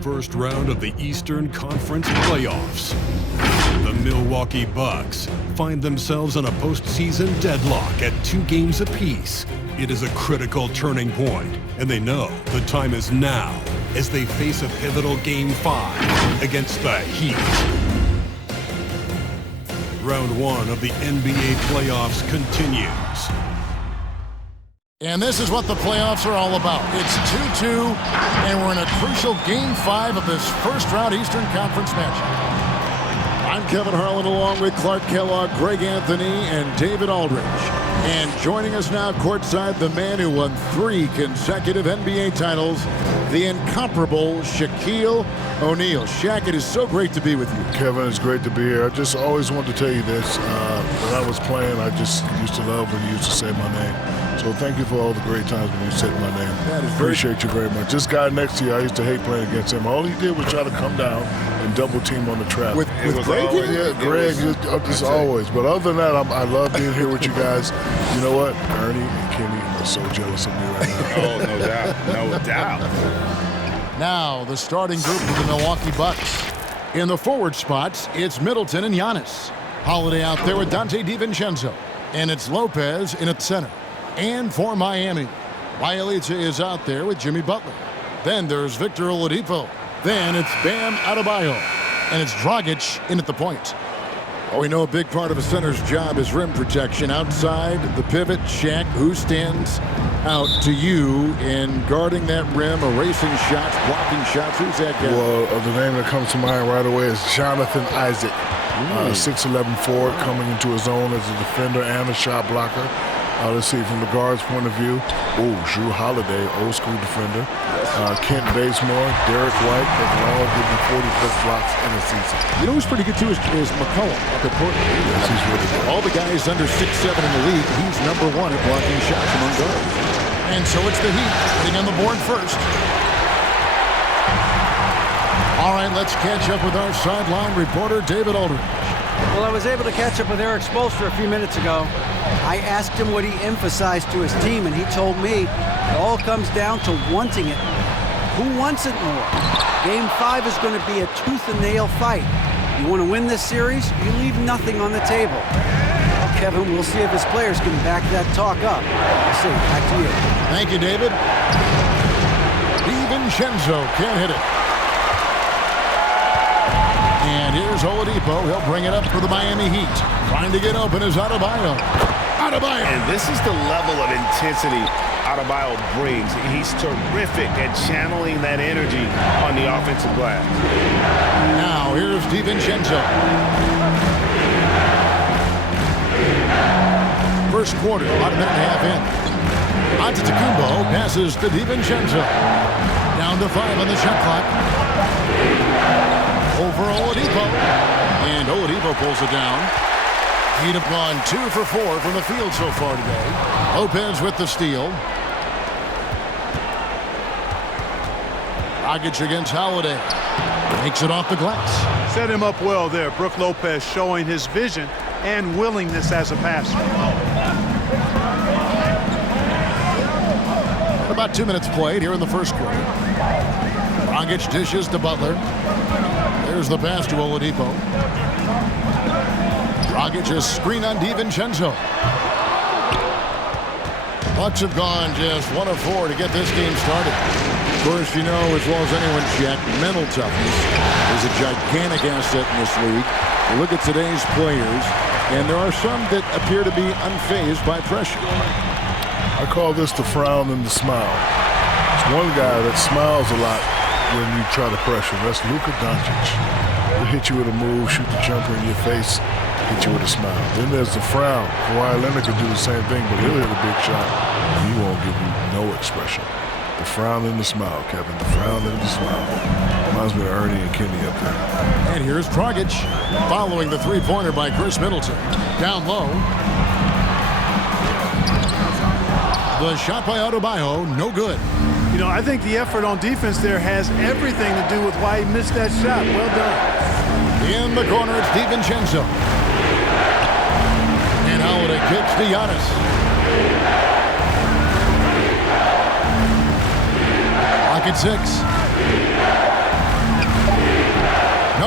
first round of the Eastern Conference playoffs. The Milwaukee Bucks find themselves in a postseason deadlock at 2 games apiece. It is a critical turning point, and they know the time is now as they face a pivotal Game 5 against the Heat. Round 1 of the NBA playoffs continues. And this is what the playoffs are all about. It's 2-2, and we're in a crucial Game 5 of this first-round Eastern Conference matchup. I'm Kevin Harlan along with Clark Kellogg, Greg Anthony, and David Aldridge. And joining us now courtside, the man who won 3 consecutive NBA titles, the incomparable Shaquille O'Neal. Shaq, it is so great to be with you. Kevin, it's great to be here. I just always wanted to tell you this. When I was playing, I just used to love when you used to say my name. So thank you for all the great times when you said my name. Appreciate you very much. This guy next to you, I used to hate playing against him. All he did was try to come down and double team on the trap. With Greg? Yeah, Greg, just always. But other than that, I love being here with you guys. You know what? Ernie and Kenny are so jealous of me right now. Oh, no doubt. No doubt. Now, the starting group for the Milwaukee Bucks. In the forward spots, it's Middleton and Giannis. Holiday out there with Dante DiVincenzo. And it's Lopez in at center. And for Miami, Bjelica is out there with Jimmy Butler. Then there's Victor Oladipo. Then it's Bam Adebayo. And it's Dragic in at the point. Oh, we know a big part of a center's job is rim protection. Outside the pivot, Shaq, who stands out to you in guarding that rim, erasing shots, blocking shots? Who's that guy? Well, the name that comes to mind right away is Jonathan Isaac. 6'11" forward coming into his own as a defender and a shot blocker. Let's see, from the guard's point of view, Jrue Holiday, old school defender. Kent Bazemore, Derek White, they can all give you 40-plus blocks in a season. You know who's pretty good, too, is McCollum up at Portland. Yes, he's really good. All the guys under 6'7" in the league, he's #1 at blocking shots among guards. And so it's the Heat getting on the board first. All right, let's catch up with our sideline reporter, David Aldridge. Well, I was able to catch up with Eric Spoelstra a few minutes ago. I asked him what he emphasized to his team, and he told me it all comes down to wanting it. Who wants it more? Game 5 is going to be a tooth-and-nail fight. You want to win this series, you leave nothing on the table. Kevin, we'll see if his players can back that talk up. We'll see. Back to you. Thank you, David. DiVincenzo can't hit it. And here's Oladipo. He'll bring it up for the Miami Heat. Trying to get open is Adebayo. Adebayo. And this is the level of intensity Adebayo brings. He's terrific at channeling that energy on the offensive glass. Now here's DiVincenzo. First quarter, about a minute and a half in. Antetokounmpo passes to DiVincenzo. Down to 5 on the shot clock. Over Oladipo. And Oladipo pulls it down. Heat have gone 2 for 4 from the field so far today. Lopez with the steal. Dragic against Holiday. Makes it off the glass. Set him up well there. Brook Lopez showing his vision and willingness as a passer. About 2 minutes played here in the first quarter. Dragic dishes to Butler. There's the pass to Oladipo. Dragic a screen on DiVincenzo. Bucks have gone just 1 of 4 to get this game started. Of course, you know as well as anyone, Shaq, mental toughness is a gigantic asset in this league. You look at today's players, and there are some that appear to be unfazed by pressure. I call this the frown and the smile. It's one guy that smiles a lot when you try to pressure. That's Luka Doncic. He'll hit you with a move, shoot the jumper in your face, hit you with a smile. Then there's the frown. Kawhi Leonard can do the same thing, but he'll hit a big shot, and he won't give you no expression. The frown and the smile, Kevin. The frown and the smile. Reminds me of Ernie and Kenny up there. And here's Dragic following the three-pointer by Chris Middleton. Down low. The shot by Adebayo, no good. You know, I think the effort on defense there has everything to do with why he missed that shot. Well done. In the corner, it's DiVincenzo. And Holiday kicks to Giannis. Clock at 6.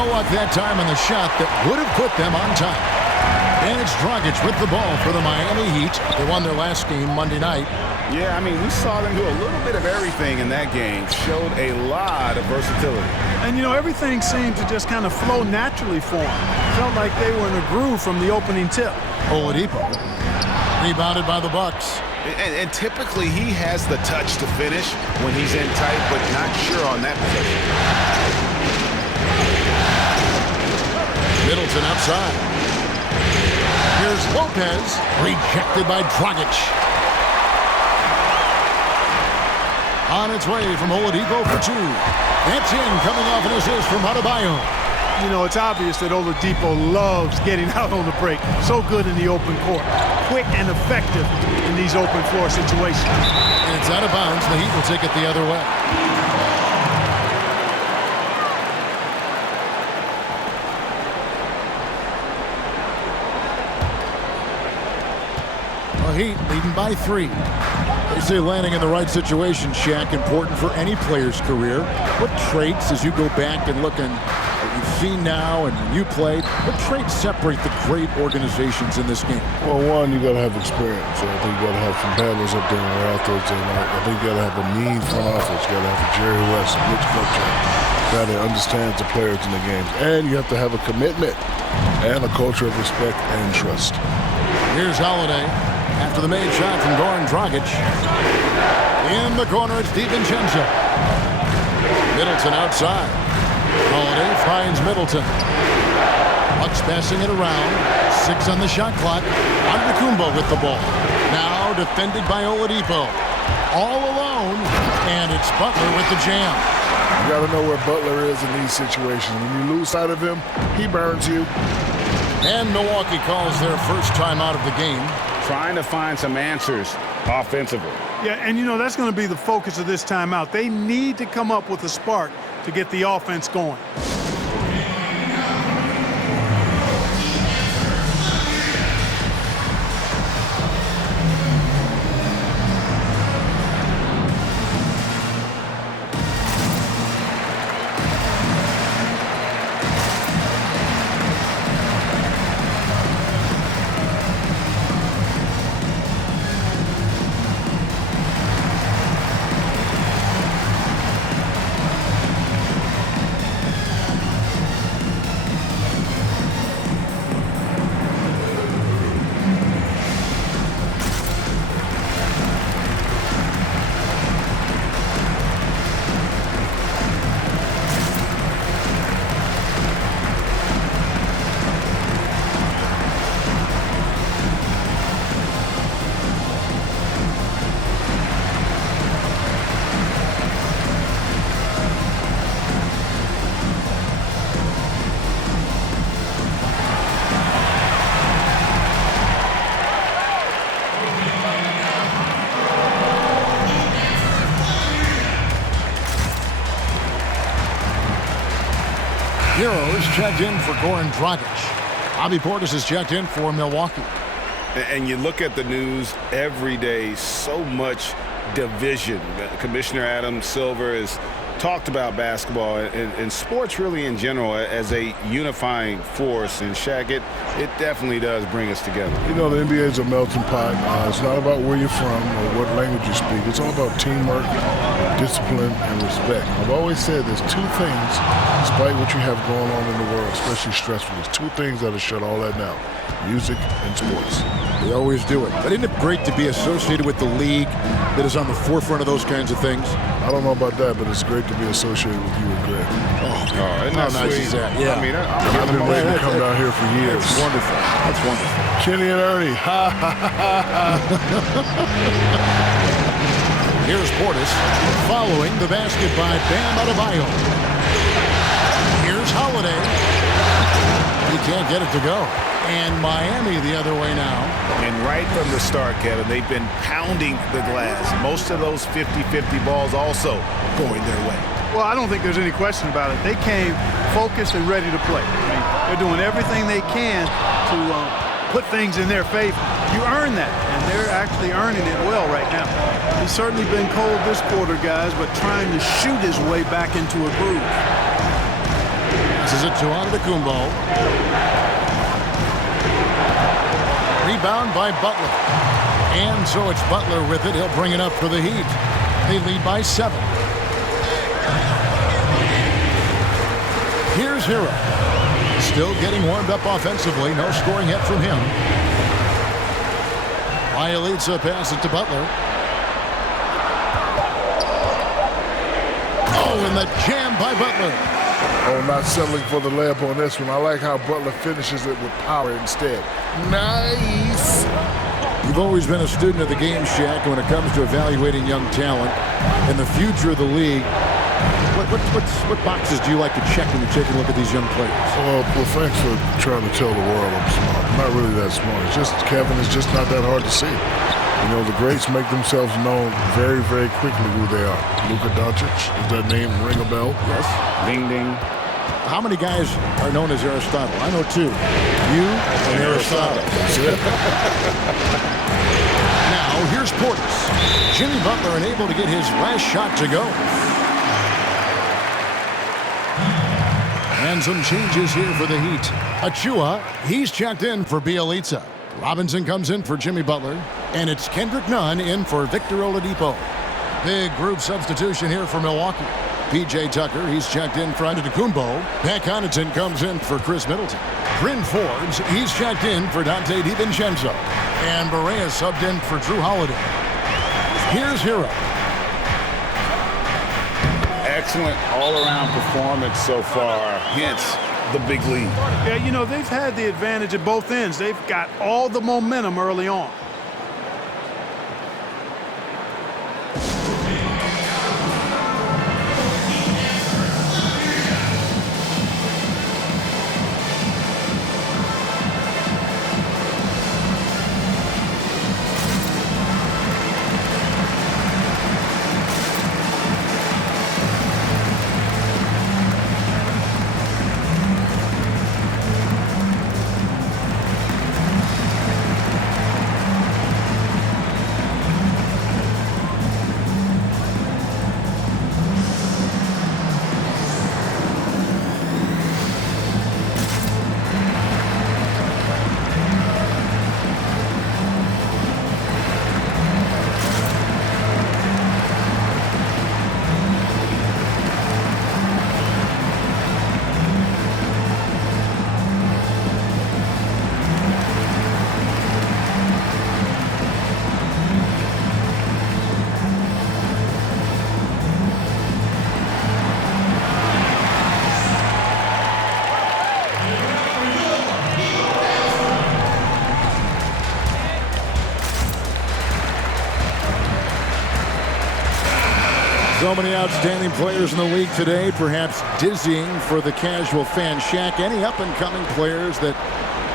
No luck that time on the shot that would have put them on top. And it's Dragic with the ball for the Miami Heat. They won their last game Monday night. Yeah, I mean, we saw them do a little bit of everything in that game. Showed a lot of versatility. And, you know, everything seemed to just kind of flow naturally for them. Felt like they were in a groove from the opening tip. Oladipo rebounded by the Bucks. And typically he has the touch to finish when he's in tight, but not sure on that position. Middleton outside. Here's Lopez, rejected by Dragic. On its way from Oladipo for two. That's in, coming off an assist from Adebayo. You know, it's obvious that Oladipo loves getting out on the break. So good in the open court. Quick and effective in these open floor situations. And it's out of bounds. The Heat will take it the other way. The Heat leading by 3. They say landing in the right situation, Shaq, important for any player's career. What traits, as you go back and look at what you've seen now and when you played, what traits separate the great organizations in this game? Well, one, you got to have experience. I think you got to have some battlers up there in the Raptors, and I think you got to have a mean front office. You got to have a Jerry West, a Rich Butcher, guy that understands the players in the games, and you have to have a commitment and a culture of respect and trust. Here's Holiday. After the made shot from Goran Dragic. In the corner, it's DiVincenzo. Middleton outside. Holiday finds Middleton. Bucks passing it around. 6 on the shot clock. Antetokounmpo with the ball. Now defended by Oladipo. All alone. And it's Butler with the jam. You got to know where Butler is in these situations. When you lose sight of him, he burns you. And Milwaukee calls their first time out of the game. Trying to find some answers offensively. Yeah, and you know, that's going to be the focus of this timeout. They need to come up with a spark to get the offense going. Heroes checked in for Goran Dragic. Bobby Portis is checked in for Milwaukee. And you look at the news every day, so much division. Commissioner Adam Silver has talked about basketball and sports really in general as a unifying force. And Shaq, it definitely does bring us together. You know, the NBA is a melting pot. It's not about where you're from or what language you speak. It's all about teamwork, discipline, and respect. I've always said there's 2 things, despite what you have going on in the world, especially stressful, there's 2 things that'll shut all that down: music and sports. They always do it. But isn't it great to be associated with the league that is on the forefront of those kinds of things? I don't know about that, but it's great to be associated with you and Greg. Isn't that How nice sweet? is that? Yeah. I mean, I've been waiting to come down here for years. That's wonderful. That's wonderful. Kenny and Ernie. Ha, ha, ha, ha. Here's Portis following the basket by Bam Adebayo. Here's Holiday. He can't get it to go. And Miami the other way now. And right from the start, Kevin, they've been pounding the glass. Most of those 50-50 balls also going their way. Well, I don't think there's any question about it. They came focused and ready to play. I mean, they're doing everything they can to put things in their favor. You earn that, and they're actually earning it well right now. He's certainly been cold this quarter, guys, but trying to shoot his way back into a groove. Passes it to Antetokounmpo. Rebound by Butler. And so it's Butler with it. He'll bring it up for the Heat. They lead by 7. Here's Hero. Still getting warmed up offensively. No scoring yet from him. Bielitsa passes it to Butler. Oh, and the jam by Butler. Oh, not settling for the layup on this one. I like how Butler finishes it with power instead. Nice. You've always been a student of the game, Shaq, when it comes to evaluating young talent and the future of the league. What boxes do you like to check when you take a look at these young players? Well, thanks for trying to tell the world I'm smart. I'm not really that smart. It's just, Kevin, it's just not that hard to see. You know, the greats make themselves known very, very quickly who they are. Luka Doncic, does that name ring a bell? Yes. Ding, ding. How many guys are known as Aristotle? I know 2. You and Aristotle. That's it. Now, here's Portis. Jimmy Butler unable to get his last shot to go. And some changes here for the Heat. Achua, he's checked in for Bielitsa. Robinson comes in for Jimmy Butler. And it's Kendrick Nunn in for Victor Oladipo. Big group substitution here for Milwaukee. P.J. Tucker, he's checked in for Antetokounmpo. Pat Connaughton comes in for Chris Middleton. Bryn Forbes, he's checked in for Dante DiVincenzo. And Barea subbed in for Drew Holiday. Here's Hero. Excellent all-around performance so far, hence the big lead. Yeah, you know, they've had the advantage at both ends. They've got all the momentum early on. So many outstanding players in the league today, perhaps dizzying for the casual fan. Shaq, any up-and-coming players that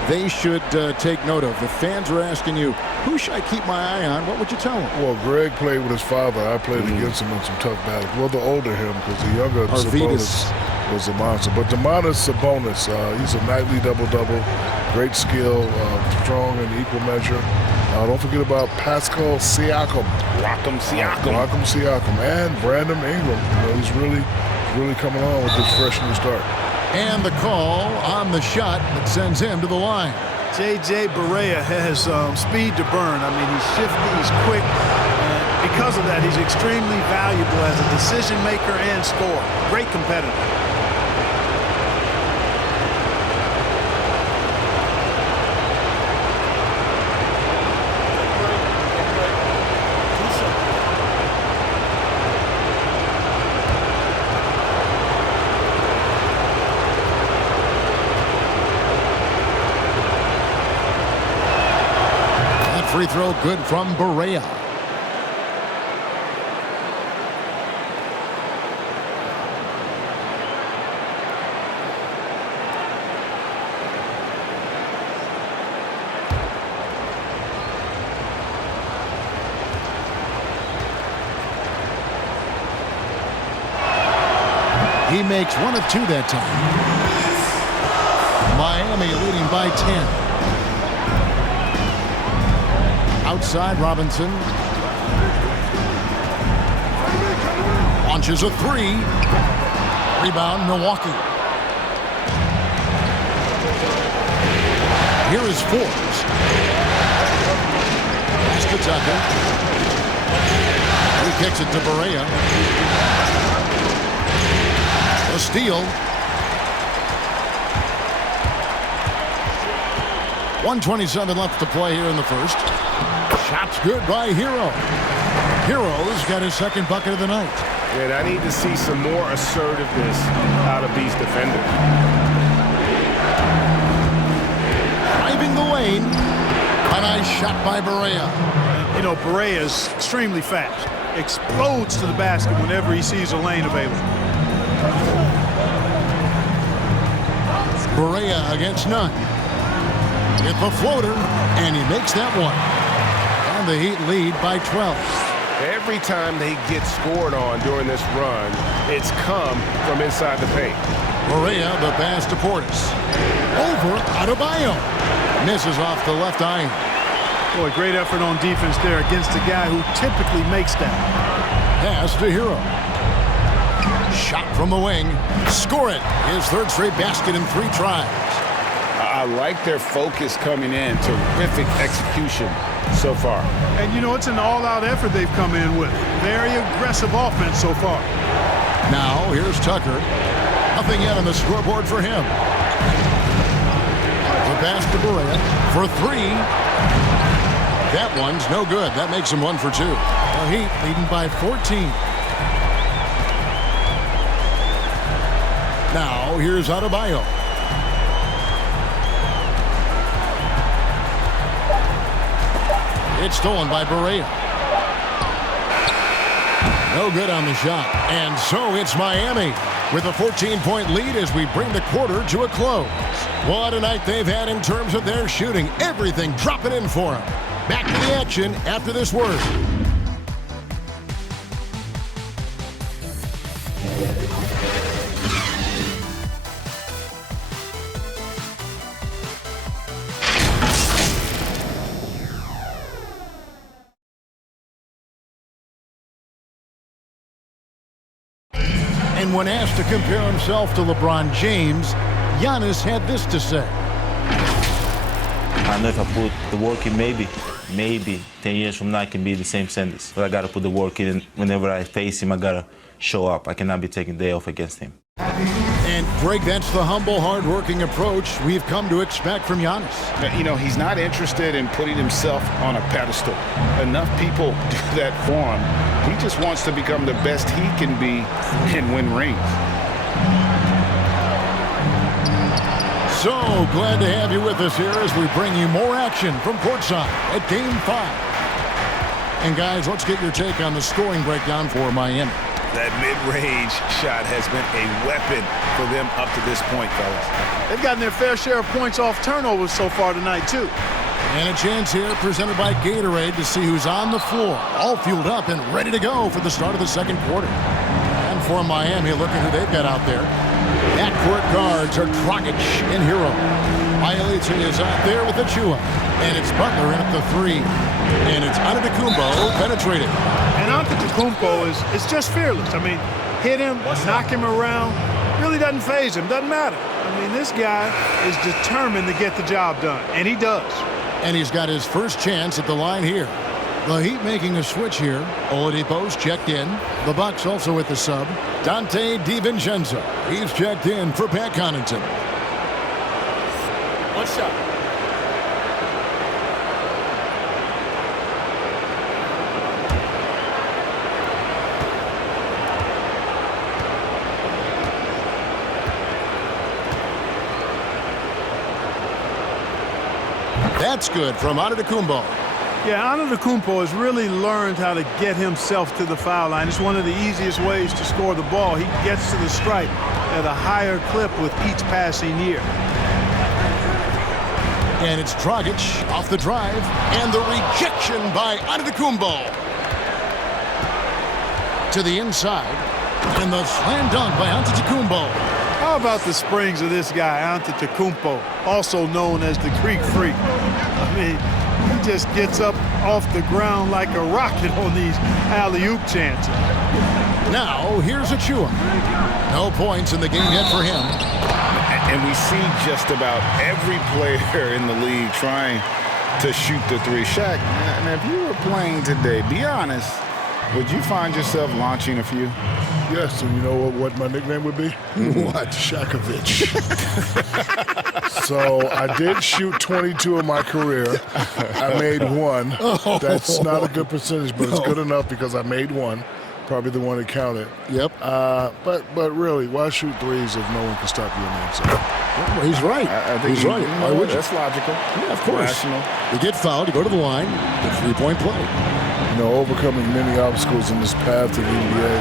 they should take note of? The fans are asking you, who should I keep my eye on? What would you tell them? Well, Greg played with his father. I played against him in some tough battles. Well, the older him, because the younger Sabonis was a monster. But Domantas Sabonis, he's a nightly double-double, great skill, strong in equal measure. Don't forget about Pascal Siakam. Rock'em Siakam. Rock'em Siakam. And Brandon Ingram. You know, he's really coming on with this fresh new start. And the call on the shot that sends him to the line. J.J. Barea has speed to burn. I mean, he's shifty, he's quick. And because of that, he's extremely valuable as a decision maker and scorer. Great competitor. Free throw good from Barea. He makes 1 of 2 that time. Miami leading by 10. Outside, Robinson launches a 3. Rebound, Milwaukee. Here is Forbes. Pass to Tucker. He kicks it to Barea. A steal. 1:27 left to play here in the first. Shot's good by Hero. Hero's got his second bucket of the night. And I need to see some more assertiveness out of these defenders. Driving the lane. A nice shot by Barea. You know, Barea is extremely fast. Explodes to the basket whenever he sees a lane available. Barea against none. It's a floater, and he makes that one. And the Heat lead by 12. Every time they get scored on during this run, it's come from inside the paint. Barea, the pass to Portis. Over Adebayo. Misses off the left iron. Boy, great effort on defense there against a guy who typically makes that. Pass to Hero. Shot from the wing. Score it. His third straight basket in 3 tries. I like their focus coming in. Terrific execution so far. And, you know, it's an all-out effort they've come in with. Very aggressive offense so far. Now, here's Tucker. Nothing yet on the scoreboard for him. The pass to Barea for 3. That one's no good. That makes him 1 for 2. The Heat leading by 14. Now, here's Adebayo. It's stolen by Barea. No good on the shot. And so it's Miami with a 14-point lead as we bring the quarter to a close. What a night they've had in terms of their shooting. Everything dropping in for them. Back to the action after this word. And when asked to compare himself to LeBron James, Giannis had this to say. I know if I put the work in, maybe 10 years from now I can be the same sentence. But I got to put the work in, and whenever I face him, I got to show up. I cannot be taking a day off against him. And, Greg, that's the humble, hard-working approach we've come to expect from Giannis. You know, he's not interested in putting himself on a pedestal. Enough people do that for him. He just wants to become the best he can be and win rings. So glad to have you with us here as we bring you more action from courtside at Game 5. And, guys, let's get your take on the scoring breakdown for Miami. That mid-range shot has been a weapon for them up to this point, fellas. They've gotten their fair share of points off turnovers so far tonight, too. And a chance here presented by Gatorade to see who's on the floor, all fueled up and ready to go for the start of the second quarter. And for Miami, look at who they've got out there. Backcourt guards are Dragic and Hero. Bielitsa is out there with Achua. And it's Butler in at the 3. And it's Antetokounmpo penetrated. And Antetokounmpo is just fearless. I mean, hit him, knock him around, really doesn't faze him, doesn't matter. I mean, this guy is determined to get the job done, and he does. And he's got his first chance at the line here. The Heat making a switch here. Oladipo's checked in. The Bucks also with the sub. Dante DiVincenzo. He's checked in for Pat Connaughton. One shot. That's good from Antetokounmpo. Yeah, Antetokounmpo has really learned how to get himself to the foul line. It's one of the easiest ways to score the ball. He gets to the stripe at a higher clip with each passing year. And it's Dragic off the drive. And the rejection by Antetokounmpo. To the inside. And the slam dunk by Antetokounmpo. How about the springs of this guy, Antetokounmpo, also known as the Greek Freak? I mean, he just gets up off the ground like a rocket on these alley-oop chances. Now, here's Achua. No points in the game yet for him. And we see just about every player in the league trying to shoot the three. Shaq, now if you were playing today, be honest, would you find yourself launching a few? Yes, and you know what my nickname would be? What? Shakovich. So I did shoot 22 in my career. I made one. That's not a good percentage, but it's good enough because I made one. Probably the one that counted. Yep. But really, why shoot threes if no one can stop you on the inside? Well, he's right. I think he's right. Why would you? That's logical. Yeah, of course. Rational. You get fouled, you go to the line, get three-point play. You know, overcoming many obstacles in this path to the NBA,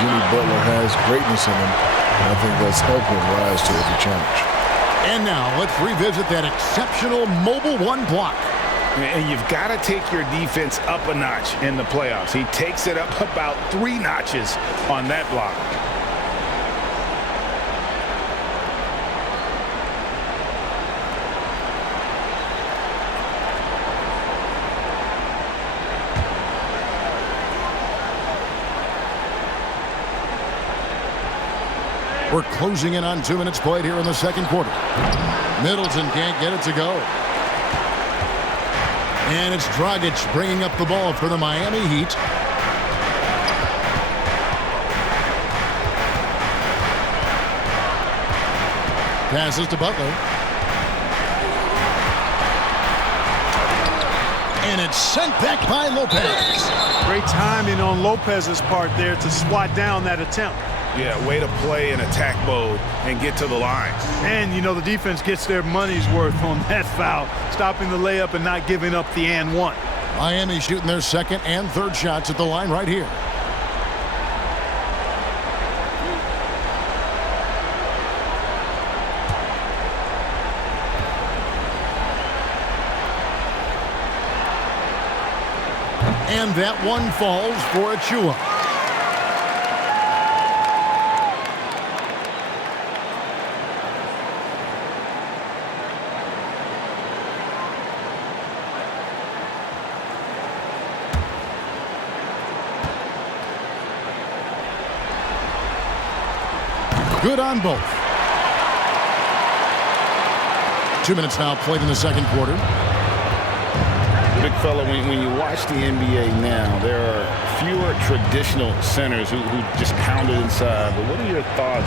Jimmy Butler has greatness in him, and I think that's helped him rise to every challenge. And now let's revisit that exceptional mobile one block. And you've got to take your defense up a notch in the playoffs. He takes it up about 3 notches on that block. We're closing in on 2 minutes played here in the second quarter. Middleton can't get it to go. And it's Dragic bringing up the ball for the Miami Heat. Passes to Butler. And it's sent back by Lopez. Great timing on Lopez's part there to swat down that attempt. Yeah, way to play in attack mode and get to the line. And, you know, the defense gets their money's worth on that foul, stopping the layup and not giving up the and one. Miami shooting their second and third shots at the line right here. And that one falls for Achua. Good on both. 2 minutes now played in the second quarter. Big fella, when you watch the NBA now, there are fewer traditional centers who just pound it inside. But what are your thoughts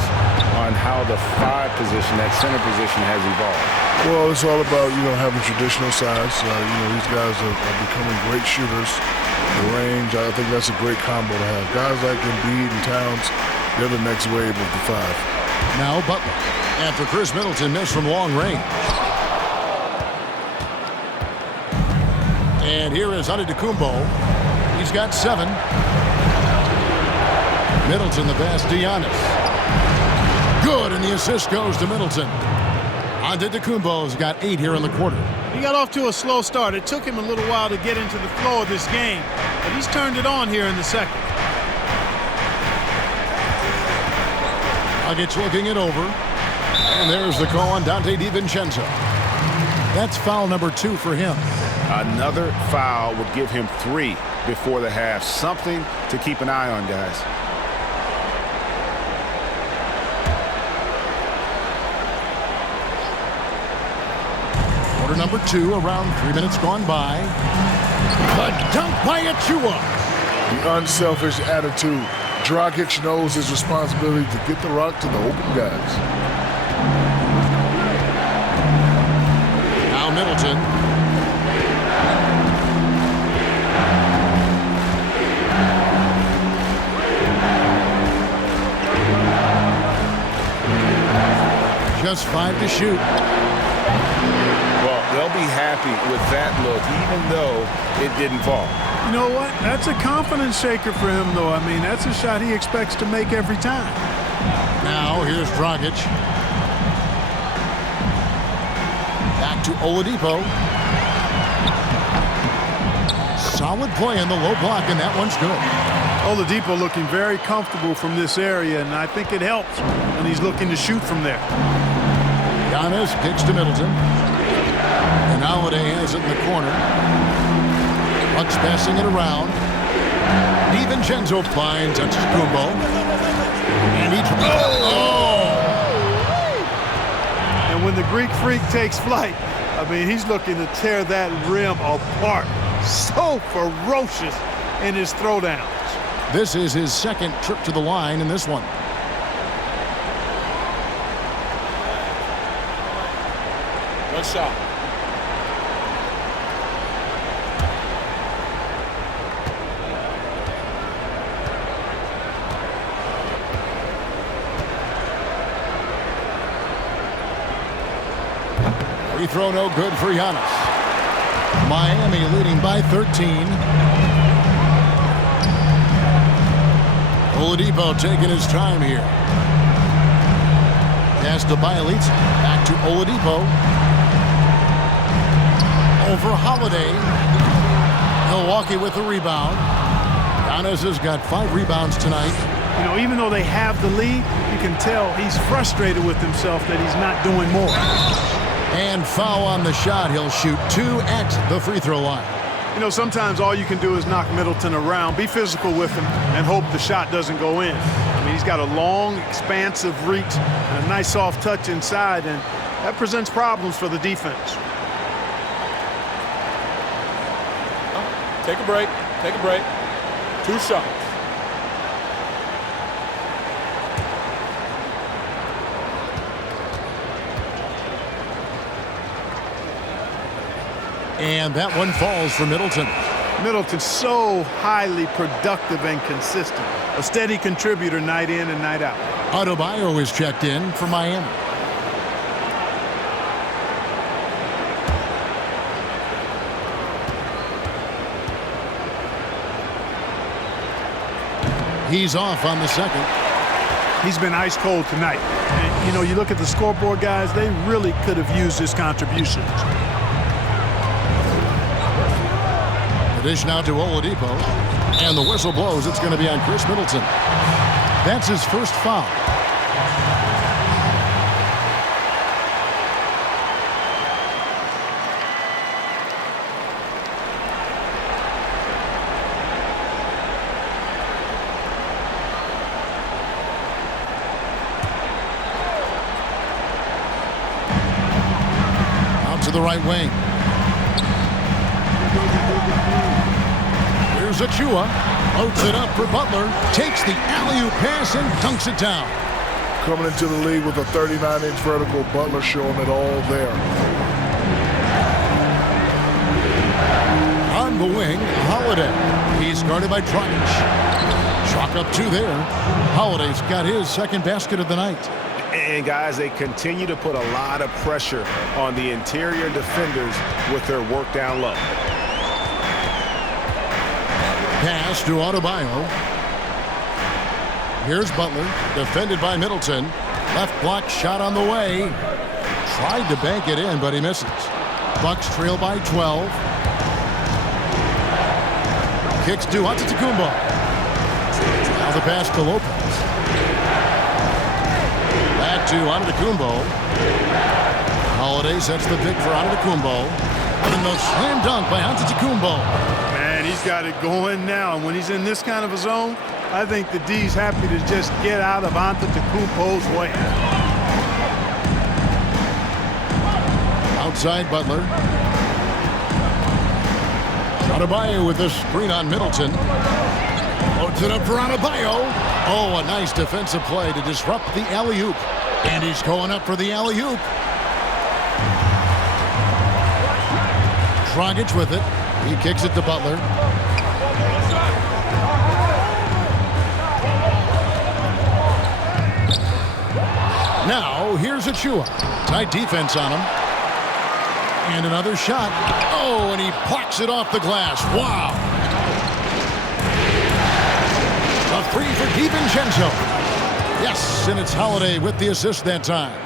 on how the 5 position, that center position, has evolved? Well, it's all about, having traditional size. These guys are becoming great shooters. The range, I think that's a great combo to have. Guys like Embiid and Towns, they're the next wave of the 5. Now Butler, after Chris Middleton missed from long range. And here is Antetokounmpo. He's got 7. Middleton the pass to Giannis. Good, and the assist goes to Middleton. Antetokounmpo's got 8 here in the quarter. He got off to a slow start. It took him a little while to get into the flow of this game, but he's turned it on here in the second. Dragic looking it over. And there's the call on Donte DiVincenzo. That's foul number 2 for him. Another foul would give him 3 before the half. Something to keep an eye on, guys. Quarter number 2, around 3 minutes gone by. The dunk by Achua. The unselfish attitude. Dragic knows his responsibility to get the rock to the open guys. Now Middleton. Just 5 to shoot. Well, they'll be happy with that look, even though it didn't fall. You know what? That's a confidence shaker for him, though. I mean, that's a shot he expects to make every time. Now here's Dragic. Back to Oladipo. Solid play in the low block, and that one's good. Oladipo looking very comfortable from this area, and I think it helps when he's looking to shoot from there. Giannis kicks to Middleton. And Holiday has it in the corner. Bucks passing it around. DiVincenzo finds Antetokounmpo. And he... when the Greek Freak takes flight, I mean, he's looking to tear that rim apart. So ferocious in his throwdowns. This is his second trip to the line in this one. Good shot. Free throw no good for Giannis. Miami leading by 13. Oladipo taking his time here. Pass to Bielitsa. Back to Oladipo. Over Holiday. Milwaukee with the rebound. Giannis has got 5 rebounds tonight. You know, even though they have the lead, you can tell he's frustrated with himself that he's not doing more. And foul on the shot. He'll shoot 2 at the free throw line. You know, sometimes all you can do is knock Middleton around, be physical with him, and hope the shot doesn't go in. I mean, he's got a long, expansive reach and a nice soft touch inside, and that presents problems for the defense. Take a break. Take a break. 2 shots. And that one falls for Middleton. Middleton's so highly productive and consistent. A steady contributor night in and night out. Adebayo is checked in for Miami. He's off on the second. He's been ice cold tonight. And, you know, you look at the scoreboard, guys, they really could have used his contributions. Dish now to Oladipo. And the whistle blows. It's going to be on Chris Middleton. That's his first foul. Out to the right wing. Here's Achua. Loads it up for Butler. Takes the alley-oop pass and dunks it down. Coming into the league with a 39-inch vertical, Butler showing it all there. On the wing, Holiday. He's guarded by Dragic. Chalk up 2 there. Holiday's got his second basket of the night. And guys, they continue to put a lot of pressure on the interior defenders with their work down low. Pass to Adebayo. Here's Butler, defended by Middleton. Left block shot on the way. Tried to bank it in, but he misses. Bucks trail by 12. Kicks to Antetokounmpo. Now the pass to Lopez. Back to Antetokounmpo. Holiday sets the pick for Antetokounmpo. And the slam dunk by Antetokounmpo. Man, he's got it going now. And when he's in this kind of a zone, I think the D's happy to just get out of Antetokounmpo's way. Outside Butler. Adebayo with the screen on Middleton. Loads it up for Adebayo. Oh, a nice defensive play to disrupt the alley-oop. And he's going up for the alley-oop. Dragic with it. He kicks it to Butler. Now, here's Achua. Tight defense on him. And another shot. Oh, and he plucks it off the glass. Wow. A three for DiVincenzo. Yes, and it's Holiday with the assist that time.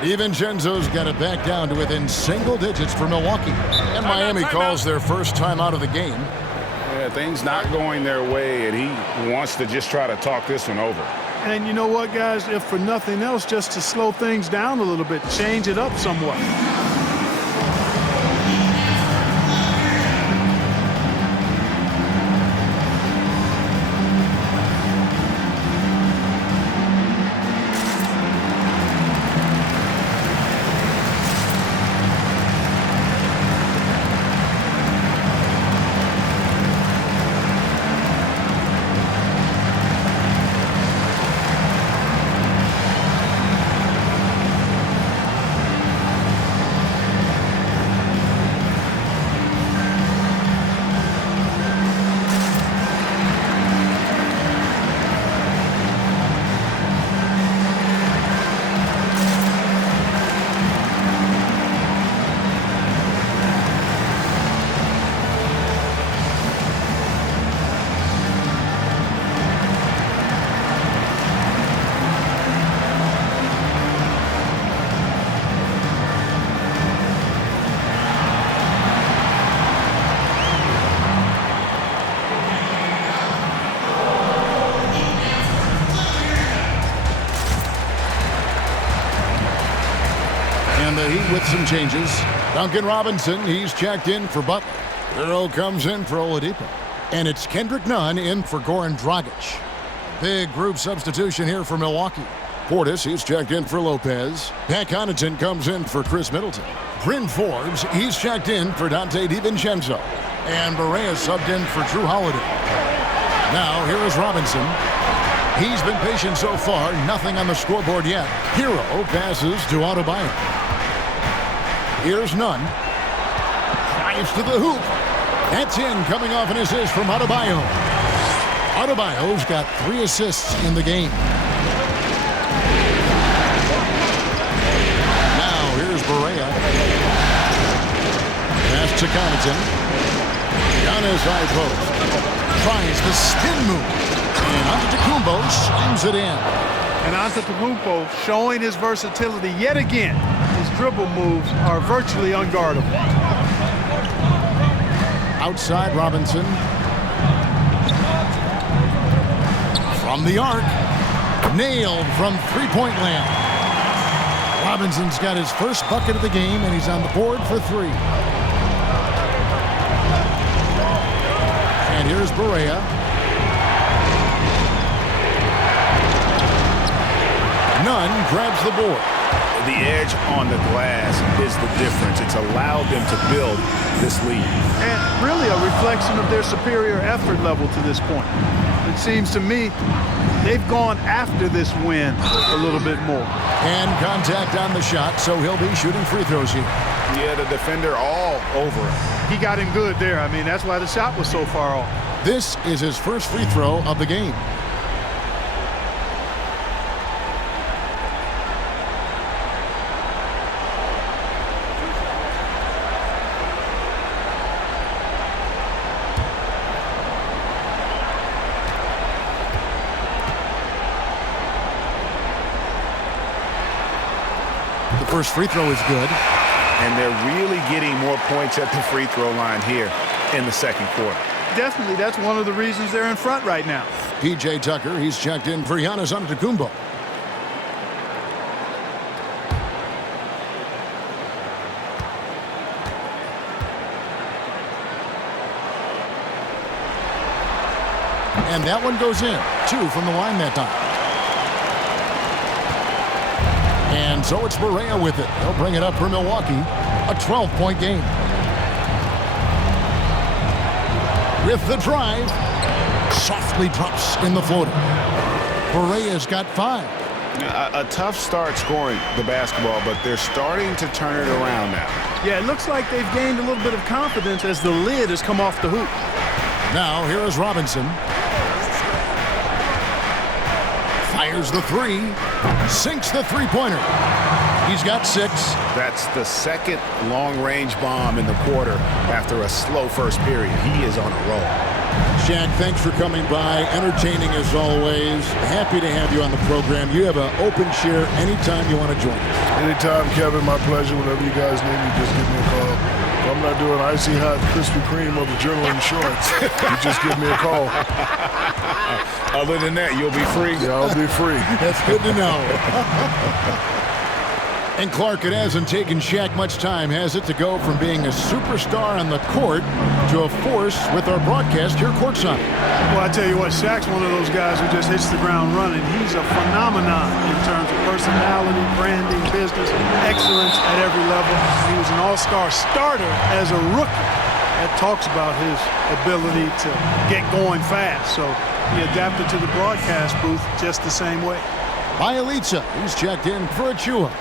DiVincenzo's got it back down to within single digits for Milwaukee. And Miami calls their first time out of the game. Yeah, things not going their way, and he wants to just try to talk this one over. And you know what, guys? If for nothing else, just to slow things down a little bit, change it up somewhat. He with some changes. Duncan Robinson, he's checked in for Butler. Hero comes in for Oladipo. And it's Kendrick Nunn in for Goran Dragic. Big group substitution here for Milwaukee. Portis, he's checked in for Lopez. Pat Connaughton comes in for Chris Middleton. Bryn Forbes, he's checked in for Dante DiVincenzo. And Barea subbed in for Drew Holiday. Now, here is Robinson. He's been patient so far, nothing on the scoreboard yet. Hero passes to Adebayo. Here's Nunn. Drives to the hoop. That's in, coming off an assist from Adebayo. Adebayo's got 3 assists in the game. Now, here's Barea. Pass to Connaughton. Giannis high post. Tries the spin move. And Antetokounmpo slams it in. And Antetokounmpo showing his versatility yet again. His dribble moves are virtually unguardable. Outside Robinson. From the arc. Nailed from three-point land. Robinson's got his first bucket of the game, and he's on the board for 3. And here's Barea. Nunn grabs the board. The edge on the glass is the difference. It's allowed them to build this lead. And really a reflection of their superior effort level to this point. It seems to me they've gone after this win a little bit more. And contact on the shot, so he'll be shooting free throws here. Yeah, the defender all over him. He got him good there. I mean, that's why the shot was so far off. This is his first free throw of the game. The first free throw is good. And they're really getting more points at the free throw line here in the second quarter. Definitely, that's one of the reasons they're in front right now. P.J. Tucker, he's checked in for Giannis Antetokounmpo. And that one goes in. 2 from the line that time. And so it's Barea with it. They'll bring it up for Milwaukee. A 12-point game. With the drive. Softly drops in the floater. Barea's got 5. A tough start scoring the basketball, but they're starting to turn it around now. Yeah, it looks like they've gained a little bit of confidence as the lid has come off the hoop. Now, here is Robinson. Fires the 3. Sinks the three-pointer. He's got 6. That's the second long-range bomb in the quarter after a slow first period. He is on a roll. Shaq, thanks for coming by. Entertaining as always. Happy to have you on the program. You have an open chair anytime you want to join us. Anytime, Kevin. My pleasure. Whenever you guys need me, just give me a call. If I'm not doing icy hot Krispy Kreme or the Journaling shorts, you just give me a call. Other than that, you'll be free. Yeah, I'll be free. That's good to know. And Clark, it hasn't taken Shaq much time, has it, to go from being a superstar on the court to a force with our broadcast here courtside. Well, I tell you what, Shaq's one of those guys who just hits the ground running. He's a phenomenon in terms of personality, branding, business, excellence at every level. He was an all-star starter as a rookie. That talks about his ability to get going fast. So he adapted to the broadcast booth just the same way. Bielitsa, he's checked in for Achua.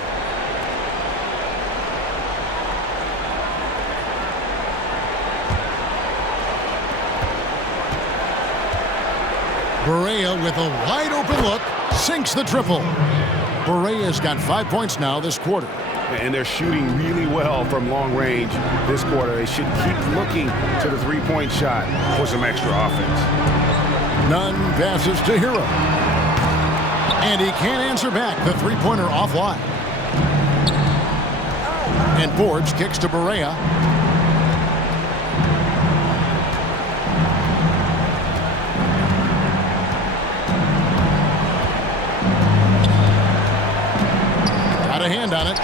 Barea with a wide-open look, sinks the triple. Barea's got 5 points now this quarter. And they're shooting really well from long range this quarter. They should keep looking to the three-point shot for some extra offense. Nunn passes to Hero. And he can't answer back. The three-pointer offline. And Forbes kicks to Barea. Got a hand on it.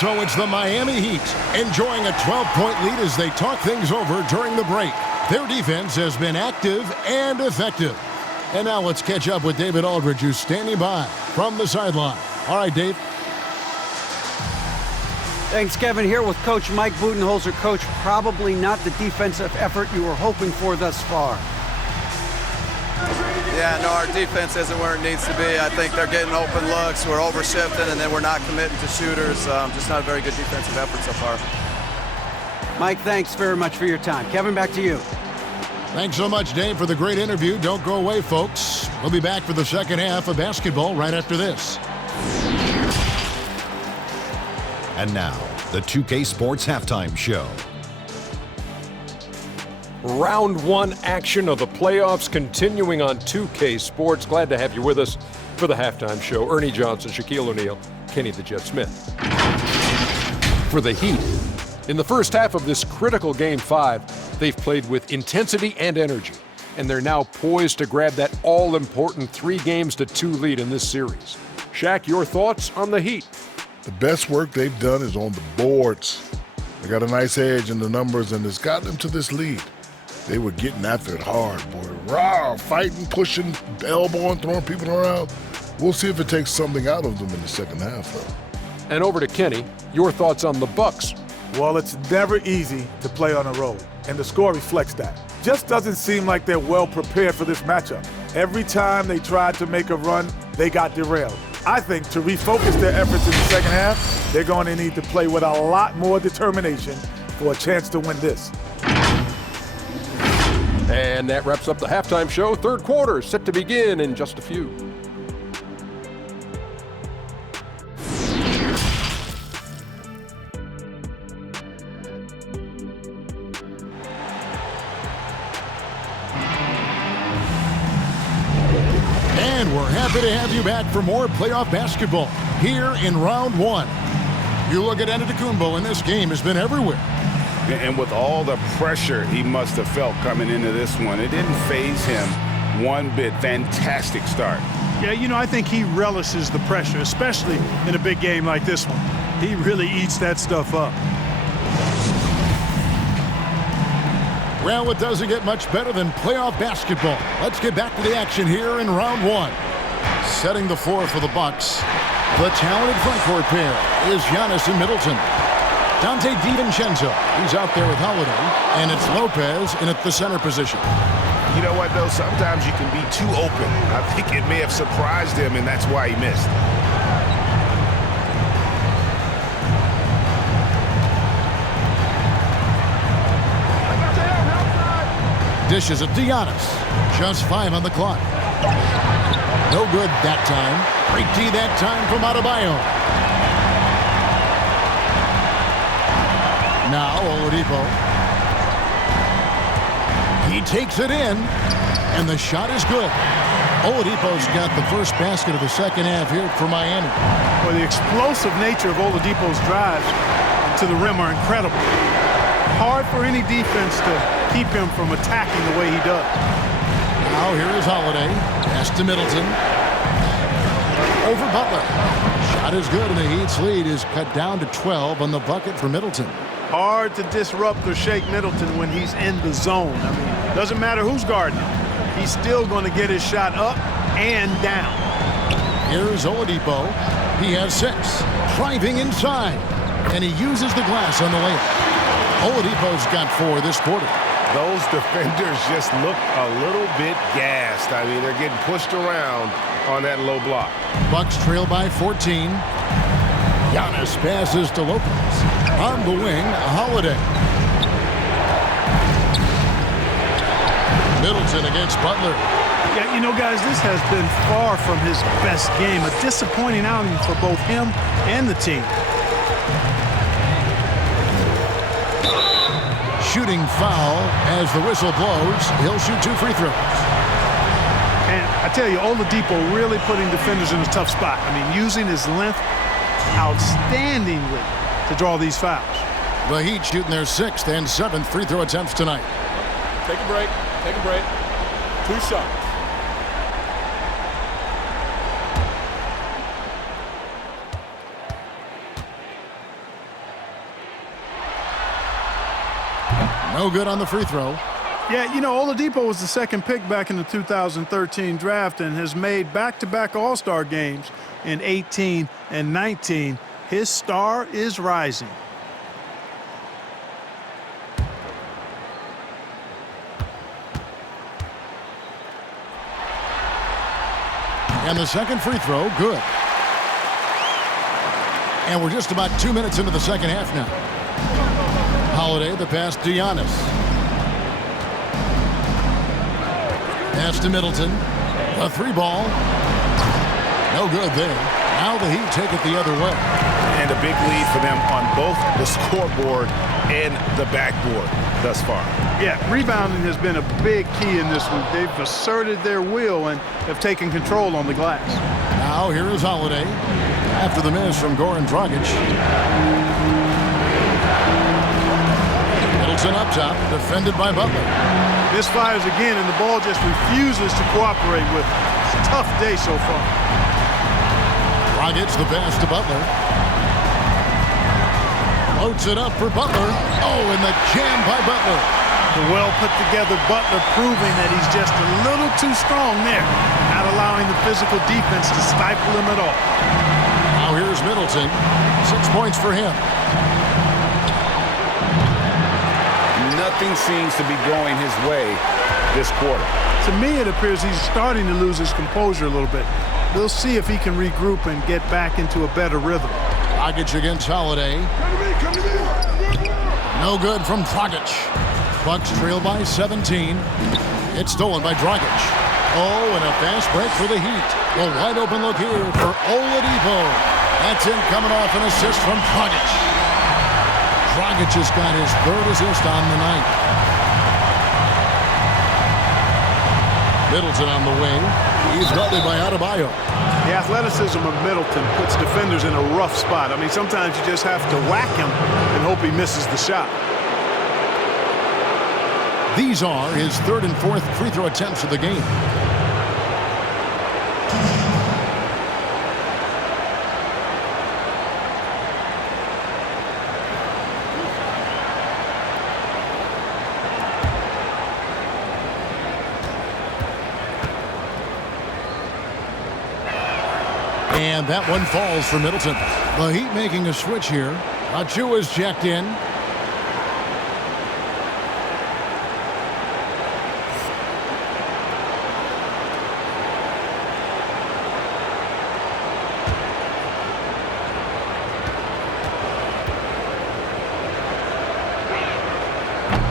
so it's the Miami Heat enjoying a 12-point lead as they talk things over during the break. Their defense has been active and effective. And now let's catch up with David Aldridge, who's standing by from the sideline. All right, Dave. Thanks, Kevin. Here with Coach Mike Budenholzer. Coach, probably not the defensive effort you were hoping for thus far. Yeah, no, our defense isn't where it needs to be. I think they're getting open looks. We're overshifting, and then we're not committing to shooters. Just not a very good defensive effort so far. Mike, thanks very much for your time. Kevin, back to you. Thanks so much, Dave, for the great interview. Don't go away, folks. We'll be back for the second half of basketball right after this. And now, the 2K Sports Halftime Show. Round one action of the playoffs continuing on 2K Sports. Glad to have you with us for the halftime show. Ernie Johnson, Shaquille O'Neal, Kenny the Jet Smith. For the Heat, in the first half of this critical Game 5, they've played with intensity and energy, and they're now poised to grab that all-important 3-2 lead in this series. Shaq, your thoughts on the Heat? The best work they've done is on the boards. They got a nice edge in the numbers, and it's gotten them to this lead. They were getting after it hard, boy. Raw, fighting, pushing, elbowing, throwing people around. We'll see if it takes something out of them in the second half, though. And over to Kenny, your thoughts on the Bucks? Well, it's never easy to play on the road, and the score reflects that. Just doesn't seem like they're well prepared for this matchup. Every time they tried to make a run, they got derailed. I think to refocus their efforts in the second half, they're going to need to play with a lot more determination for a chance to win this. And that wraps up the halftime show. Third quarter set to begin in just a few. And we're happy to have you back for more playoff basketball here in round one. You look at Antetokounmpo, and this game has been everywhere. And with all the pressure he must have felt coming into this one, it didn't faze him one bit. Fantastic start. Yeah, you know, I think he relishes the pressure, especially in a big game like this one. He really eats that stuff up. Well, it doesn't get much better than playoff basketball. Let's get back to the action here in round one. Setting the floor for the Bucks, the talented frontcourt pair is Giannis and Middleton. Dante DiVincenzo, he's out there with Holiday, and it's Lopez in at the center position. You know what, though? Sometimes you can be too open. I think it may have surprised him, and that's why he missed. Dishes it to Giannis. Just 5 on the clock. No good that time. Great D that time from Adebayo. Now Oladipo. He takes it in, and the shot is good. Oladipo's got the first basket of the second half here for Miami. Well, the explosive nature of Oladipo's drives to the rim are incredible. Hard for any defense to keep him from attacking the way he does. Now here is Holiday. Pass to Middleton. Over Butler. Shot is good, and the Heat's lead is cut down to 12 on the bucket for Middleton. Hard to disrupt or shake Middleton when he's in the zone. I mean, doesn't matter who's guarding him. He's still going to get his shot up and down. Here's Oladipo. He has 6. Driving inside. And he uses the glass on the layup. Oladipo's got 4 this quarter. Those defenders just look a little bit gassed. I mean, they're getting pushed around on that low block. Bucks trail by 14. Giannis passes to Lopez. On the wing, Holiday. Middleton against Butler. Yeah, you know, guys, this has been far from his best game. A disappointing outing for both him and the team. Shooting foul as the whistle blows. He'll shoot 2 free throws. And I tell you, Oladipo really putting defenders in a tough spot. I mean, using his length outstandingly to draw these fouls. The Heat shooting their 6th and 7th free throw attempts tonight. Take a break. Take a break. 2 shots. No good on the free throw. Yeah, you know, Oladipo was the second pick back in the 2013 draft and has made back-to-back All-Star games in 18 and 19. His star is rising. And the second free throw, good. And we're just about 2 minutes into the second half now. Holiday, the pass to Giannis. Pass to Middleton. A three ball. No good there. Now the Heat take it the other way. And a big lead for them on both the scoreboard and the backboard thus far. Yeah, rebounding has been a big key in this one. They've asserted their will and have taken control on the glass. Now here is Holiday after the miss from Goran Dragic. Middleton up top, defended by Butler. Misfires again, and the ball just refuses to cooperate with it. It's a tough day so far. Dragic, the pass to Butler. Loads it up for Butler. Oh, and the jam by Butler. The well-put-together Butler proving that he's just a little too strong there, not allowing the physical defense to stifle him at all. Now here's Middleton. 6 points for him. Nothing seems to be going his way this quarter. To me, it appears he's starting to lose his composure a little bit. We'll see if he can regroup and get back into a better rhythm. Dragic against Holiday. No good from Dragic. Bucks trail by 17. It's stolen by Dragic. Oh, and a fast break for the Heat. A wide open look here for Oladipo. That's in coming off an assist from Dragic. Dragic has got his third assist on the night. Middleton on the wing. He's guarded by Adebayo. The athleticism of Middleton puts defenders in a rough spot. I mean, sometimes you just have to whack him and hope he misses the shot. These are his third and fourth free throw attempts of the game. And that one falls for Middleton. The Heat making a switch here. Achua is checked in.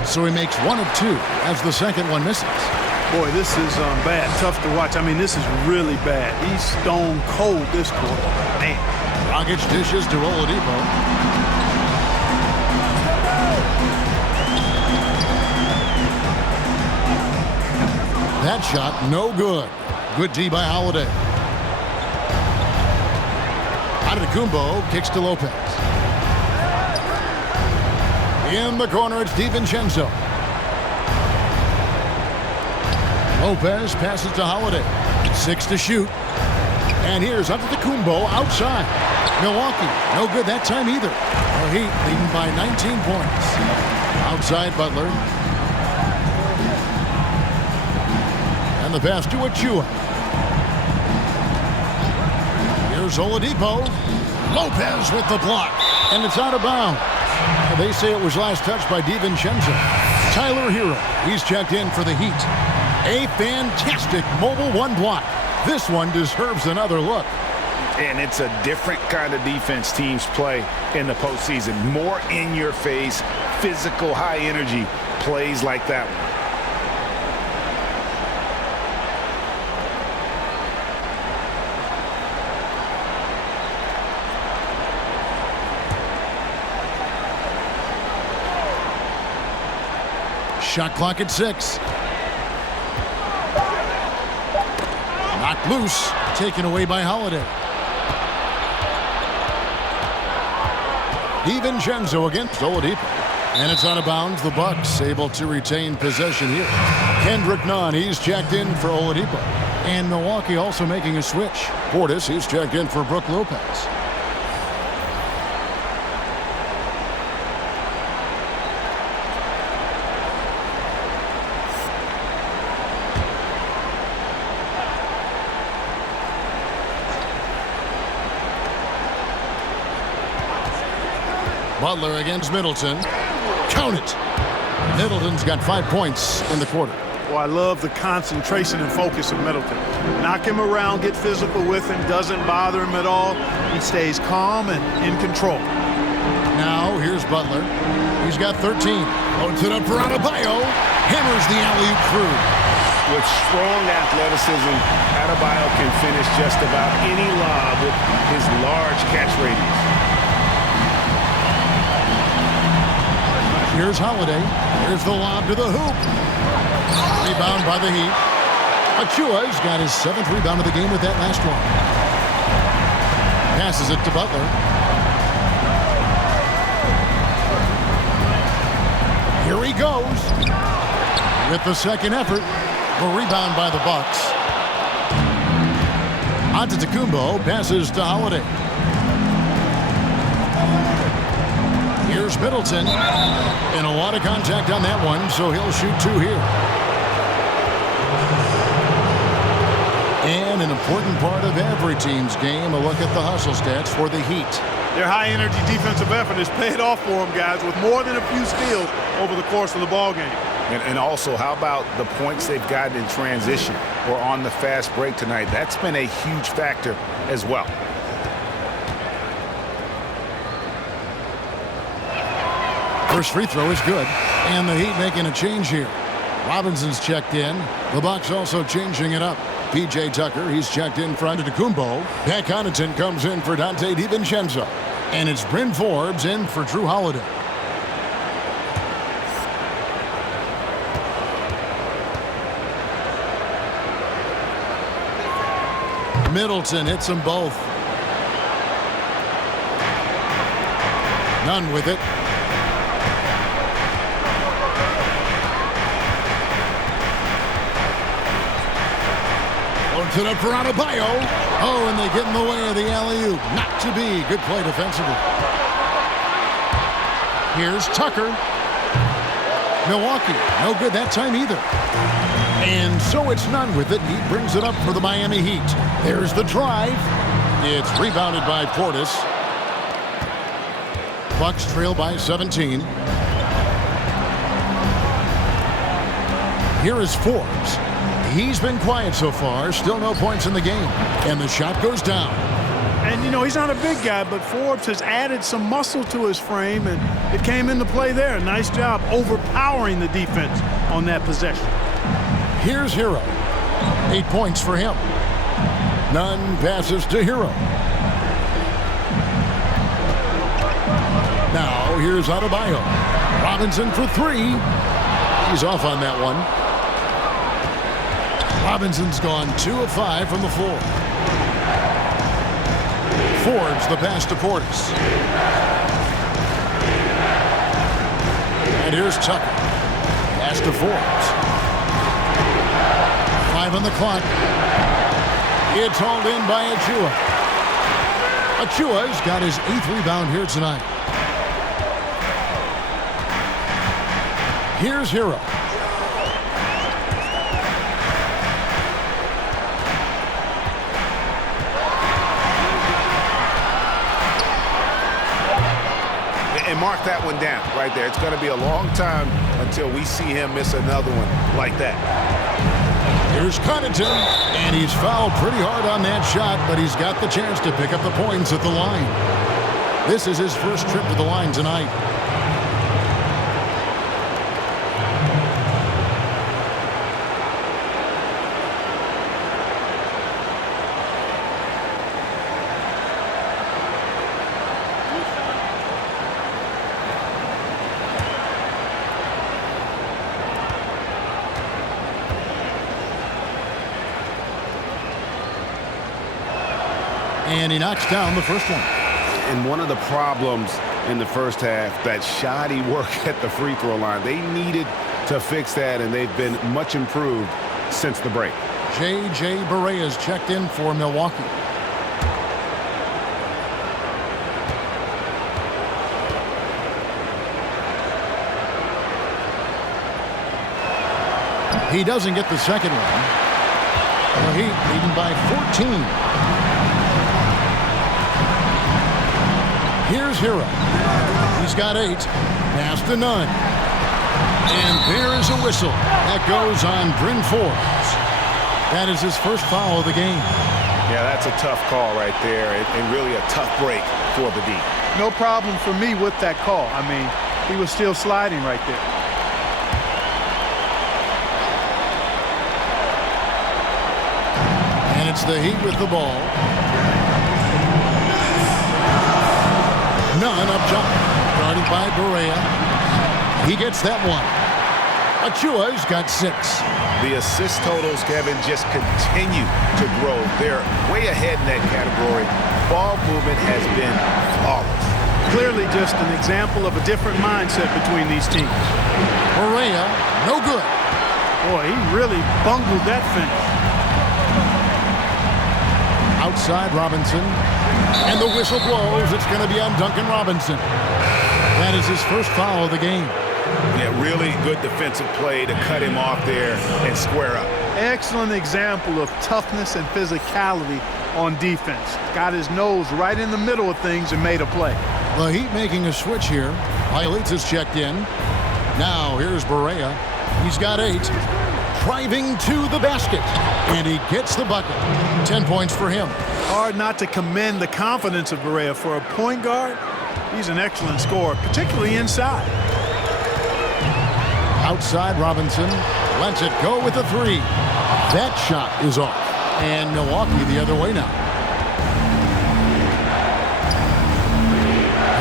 So he makes one of two as the second one misses. Boy, this is bad. Tough to watch. I mean, this is really bad. He's stone cold this quarter. Man. Dragic dishes to Oladipo. That shot, no good. Good D by Holiday. Antetokounmpo kicks to Lopez. In the corner, it's DiVincenzo. Lopez passes to Holiday. 6 to shoot. And here's Antetokounmpo outside. Milwaukee, no good that time either. The Heat leading by 19 points. Outside Butler. And the pass to Achua. Here's Oladipo. Lopez with the block. And it's out of bounds. They say it was last touched by DiVincenzo. Tyler Hero, he's checked in for the Heat. A fantastic mobile one block. This one deserves another look. And it's a different kind of defense teams play in the postseason. More in your face, physical, high energy plays like that one. Shot clock at 6. Knocked loose, taken away by Holiday. DiVincenzo against Oladipo. And it's out of bounds. The Bucks able to retain possession here. Kendrick Nunn, he's checked in for Oladipo. And Milwaukee also making a switch. Portis, he's checked in for Brook Lopez. Butler against Middleton. Count it. Middleton's got 5 points in the quarter. Well, I love the concentration and focus of Middleton. Knock him around, get physical with him, doesn't bother him at all. He stays calm and in control. Now, here's Butler. He's got 13. Loads it up for Adebayo. Hammers the alley-oop through. With strong athleticism, Adebayo can finish just about any lob with his large catch radius. Here's Holiday. Here's the lob to the hoop. Rebound by the Heat. Achua's got his 7th rebound of the game with that last one. Passes it to Butler. Here he goes. With the second effort, the rebound by the Bucks. Antetokounmpo passes to Holiday. Here's Middleton. And a lot of contact on that one, so he'll shoot 2 here. And an important part of every team's game, a look at the hustle stats for the Heat. Their high-energy defensive effort has paid off for them, guys, with more than a few steals over the course of the ball game. And also, how about the points they've gotten in transition or on the fast break tonight? That's been a huge factor as well. First free throw is good, and the Heat making a change here. Robinson's checked in. The Bucks also changing it up. P.J. Tucker, he's checked in for Antetokounmpo. Pat Connaughton comes in for Dante DiVincenzo. And it's Bryn Forbes in for Drew Holiday. Middleton hits them both. None with it. Loads it up for Adebayo. Oh, and they get in the way of the alley-oop. Not to be. Good play defensively. Here's Tucker. Milwaukee, no good that time either. And so it's none with it. He brings it up for the Miami Heat. There's the drive. It's rebounded by Portis. Bucks trail by 17. Here is Forbes. He's been quiet so far. Still no points in the game. And the shot goes down. And, you know, he's not a big guy, but Forbes has added some muscle to his frame, and it came into play there. Nice job overpowering the defense on that possession. Here's Hero. 8 points for him. None passes to Hero. Now here's Adebayo. Robinson for 3. He's off on that one. Robinson's gone 2 of 5 from the floor. Forbes the pass to Portis. And here's Tucker. Pass to Forbes. 5 on the clock. It's hauled in by Achua. Achua's got his 8th rebound here tonight. Here's Hero. And mark that one down right there. It's going to be a long time until we see him miss another one like that. Here's Connaughton, and he's fouled pretty hard on that shot, but he's got the chance to pick up the points at the line. This is his first trip to the line tonight. And he knocks down the first one. And one of the problems in the first half, that shoddy work at the free throw line. They needed to fix that, and they've been much improved since the break. J.J. Barea checked in for Milwaukee. He doesn't get the second one. The Heat leading by 14. Here's Hero. He's got 8. Pass to none. And there is a whistle. That goes on Bryn Forbes. That is his first foul of the game. Yeah, that's a tough call right there, and really a tough break for the D. No problem for me with that call. I mean, he was still sliding right there. And it's the Heat with the ball. None up top. Guarded by Barea. He gets that one. Achua's got 6. The assist totals, Kevin, just continue to grow. They're way ahead in that category. Ball movement has been flawless. Clearly just an example of a different mindset between these teams. Barea, no good. Boy, he really bungled that finish. Outside Robinson. And the whistle blows. It's going to be on Duncan Robinson. That is his first foul of the game. Yeah, really good defensive play to cut him off there and square up. Excellent example of toughness and physicality on defense. Got his nose right in the middle of things and made a play. The Heat making a switch here. Bielitsa's checked in. Now here's Barea. He's got 8. Driving to the basket. And he gets the bucket. 10 points for him. Hard not to commend the confidence of Barea. For a point guard, he's an excellent scorer, particularly inside. Outside Robinson. Lets it go with a 3. That shot is off. And Milwaukee the other way now.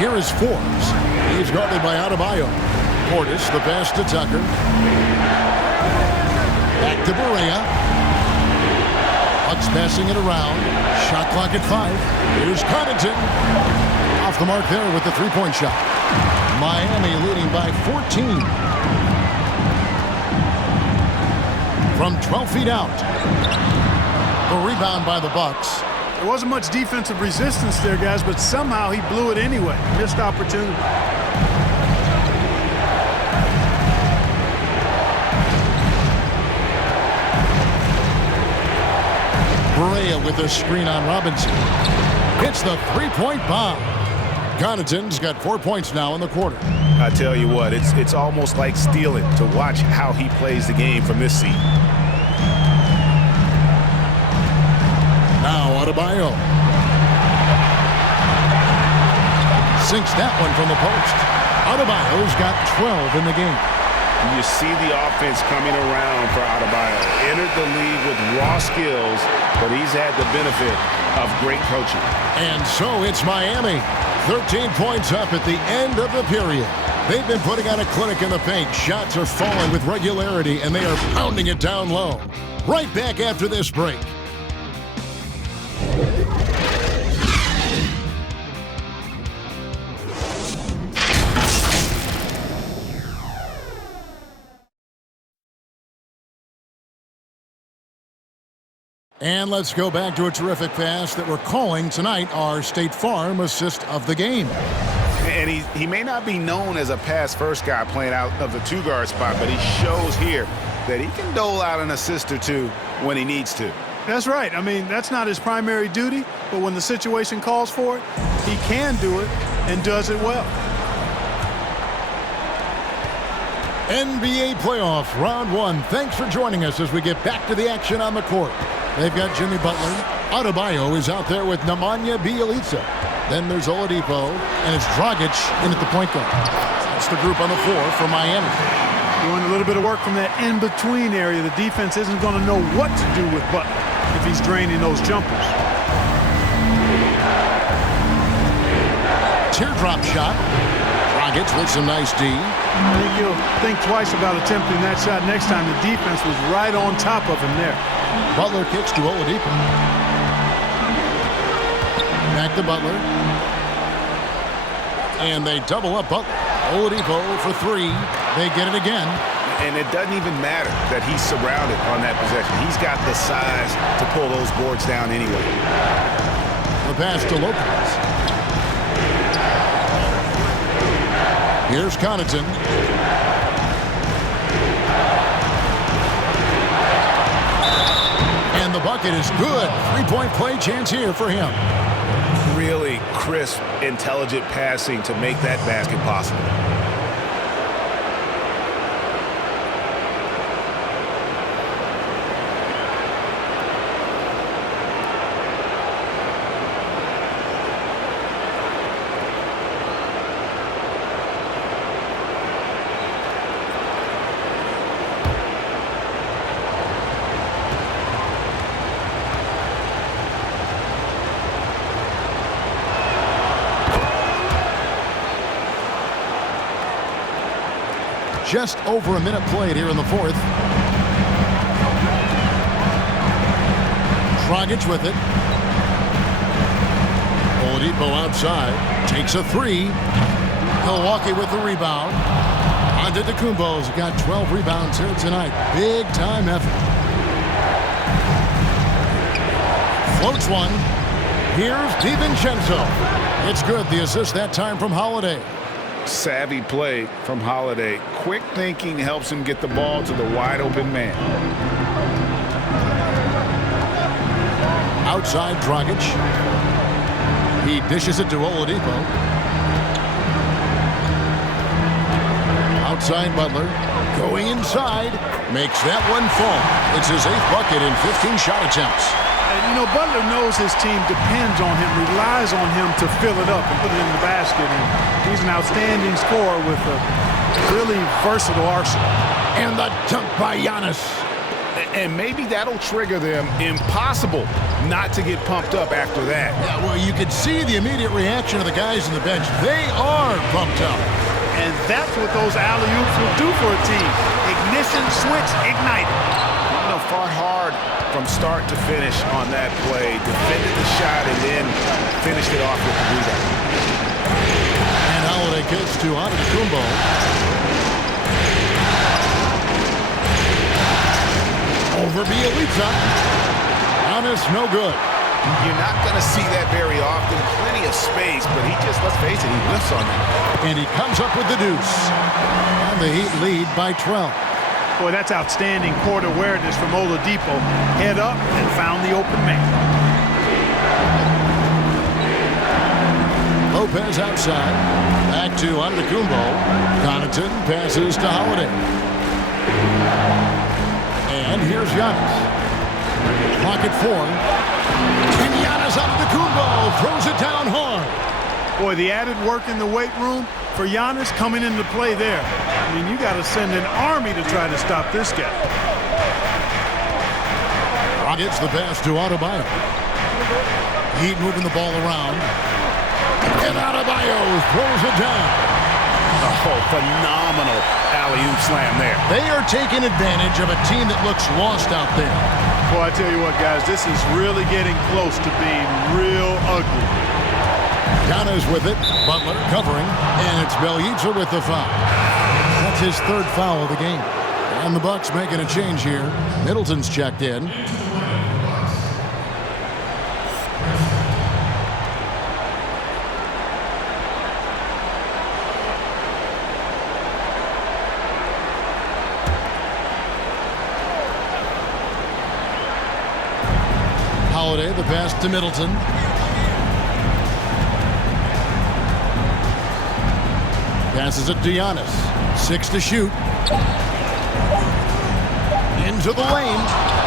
Here is Forbes. He's guarded by Adebayo. Portis, the pass to Tucker. Back to Barea. Bucks passing it around. Shot clock at 5. Here's Connaughton. Off the mark there with the three-point shot. Miami leading by 14. From 12 feet out. The rebound by the Bucks. There wasn't much defensive resistance there, guys, but somehow he blew it anyway. Missed opportunity. Barea with a screen on Robinson. Hits the three-point bomb. Connaughton's got 4 points now in the quarter. I tell you what, it's almost like stealing to watch how he plays the game from this seat. Now Adebayo. Sinks that one from the post. Adebayo's got 12 in the game. You see the offense coming around for Adebayo. Entered the league with raw skills, but he's had the benefit of great coaching. And so it's Miami. 13 points up at the end of the period. They've been putting on a clinic in the paint. Shots are falling with regularity, and they are pounding it down low. Right back after this break. And let's go back to a terrific pass that we're calling tonight our State Farm assist of the game. And he may not be known as a pass-first guy playing out of the two-guard spot, but he shows here that he can dole out an assist or two when he needs to. That's right. I mean, that's not his primary duty, but when the situation calls for it, he can do it and does it well. NBA playoff round 1. Thanks for joining us as we get back to the action on the court. They've got Jimmy Butler. Adebayo is out there with Nemanja Bjelica. Then there's Oladipo, and it's Dragic in at the point guard. That's the group on the floor for Miami. Doing a little bit of work from that in-between area. The defense isn't going to know what to do with Butler if he's draining those jumpers. Teardrop shot. Dragic with some nice D. I think he'll think twice about attempting that shot next time. The defense was right on top of him there. Butler kicks to Oladipo. Back to Butler. And they double up Butler. Oladipo for 3. They get it again. And it doesn't even matter that he's surrounded on that possession. He's got the size to pull those boards down anyway. The pass to Lopez. Here's Connaughton. And the bucket is good. 3-point play chance here for him. Really crisp, intelligent passing to make that basket possible. Just over a minute played here in the fourth. Dragic with it. Oladipo outside. Takes a three. Milwaukee with the rebound. Antetokounmpo's got 12 rebounds here tonight. Big time effort. Floats one. Here's DiVincenzo. It's good. The assist that time from Holiday. Savvy play from Holiday. Quick thinking helps him get the ball to the wide open man. Outside Dragic. He dishes it to Oladipo. Outside Butler. Going inside. Makes that one fall. It's his 8th bucket in 15 shot attempts. And, you know, Butler knows his team depends on him, relies on him to fill it up and put it in the basket. And he's an outstanding scorer with a really versatile arsenal. And the dunk by Giannis. And maybe that'll trigger them. Impossible not to get pumped up after that. Yeah, well, you could see the immediate reaction of the guys on the bench. They are pumped up. And that's what those alley-oops will do for a team. Ignition, switch, ignite. You know, fought hard from start to finish on that play. Defended the shot and then finished it off with the rebound. And Holiday kicks to Antetokounmpo. Over Bielitsa. Giannis, no good. You're not going to see that very often. Plenty of space, but he just, let's face it, he whiffs on that. And he comes up with the deuce. And the Heat lead by 12. Boy, that's outstanding court awareness from Oladipo. Head up and found the open man. Lopez outside. Back to Antetokounmpo. Connaughton passes to Holiday. And here's Giannis. Clock at 4. And Giannis Antetokounmpo throws it down hard. Boy, the added work in the weight room for Giannis coming into play there. I mean, you got to send an army to try to stop this guy. Gets the pass to Adebayo. Heat moving the ball around. And Adebayo throws it down. Oh, phenomenal alley-oop slam there. They are taking advantage of a team that looks lost out there. Boy, I tell you what, guys, this is really getting close to being real ugly. Giannis with it. Butler covering. And it's Bielitsa with the foul. That's his 3rd foul of the game. And the Bucks making a change here. Middleton's checked in. Holiday, the pass to Middleton. Passes it to Giannis. 6 to shoot. Into the lane.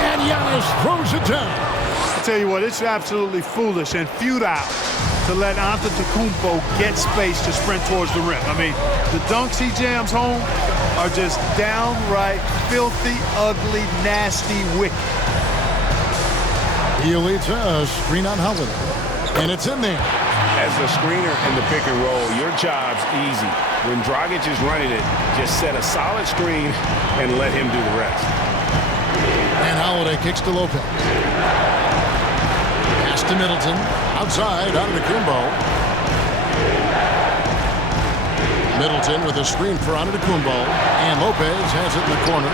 And Giannis throws it down. I tell you what, it's absolutely foolish and futile to let Antetokounmpo get space to sprint towards the rim. I mean, the dunks he jams home are just downright filthy, ugly, nasty, wicked. Bielitsa, a screen on Holiday. And it's in there. As a screener in the pick and roll, your job's easy. When Dragic is running it, just set a solid screen and let him do the rest. And Holiday kicks to Lopez. Pass to Middleton. Outside, Antetokounmpo. Middleton with a screen for Antetokounmpo. And Lopez has it in the corner.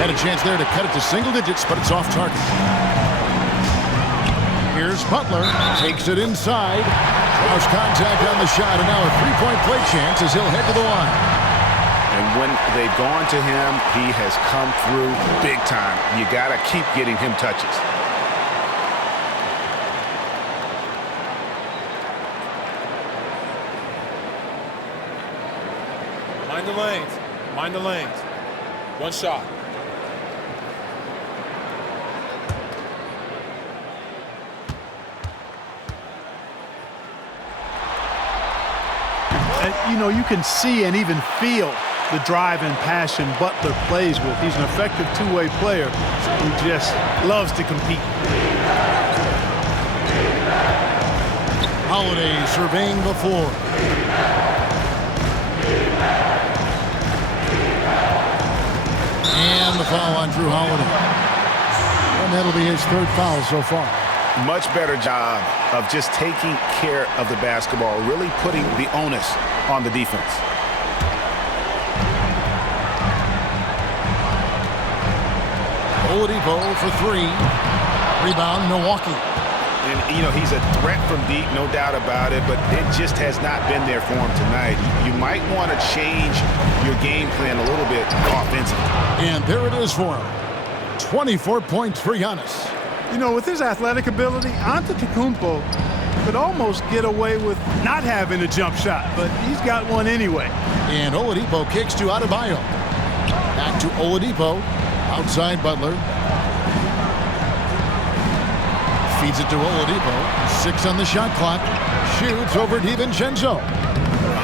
Had a chance there to cut it to single digits, but it's off target. Here's Butler. Takes it inside. Draws contact on the shot, and now a three-point play chance as he'll head to the line. And when they've gone to him, he has come through big time. You got to keep getting him touches. Mind the lanes. Mind the lanes. One shot. And, you know, you can see and even feel the drive and passion Butler plays with. He's an effective two-way player who just loves to compete. Holiday surveying the floor. And the foul on Drew Holiday. And that'll be his third foul so far. Much better job of just taking care of the basketball, really putting the onus on the defense. Oladipo for three. Rebound, Milwaukee. And, you know, he's a threat from deep, no doubt about it, but it just has not been there for him tonight. You might want to change your game plan a little bit offensively. And there it is for him. 24 points for Giannis. You know, with his athletic ability, Antetokounmpo could almost get away with not having a jump shot, but he's got one anyway. And Oladipo kicks to Adebayo. Back to Oladipo. Outside Butler. Feeds it to Oladipo. 6 on the shot clock. Shoots over DiVincenzo.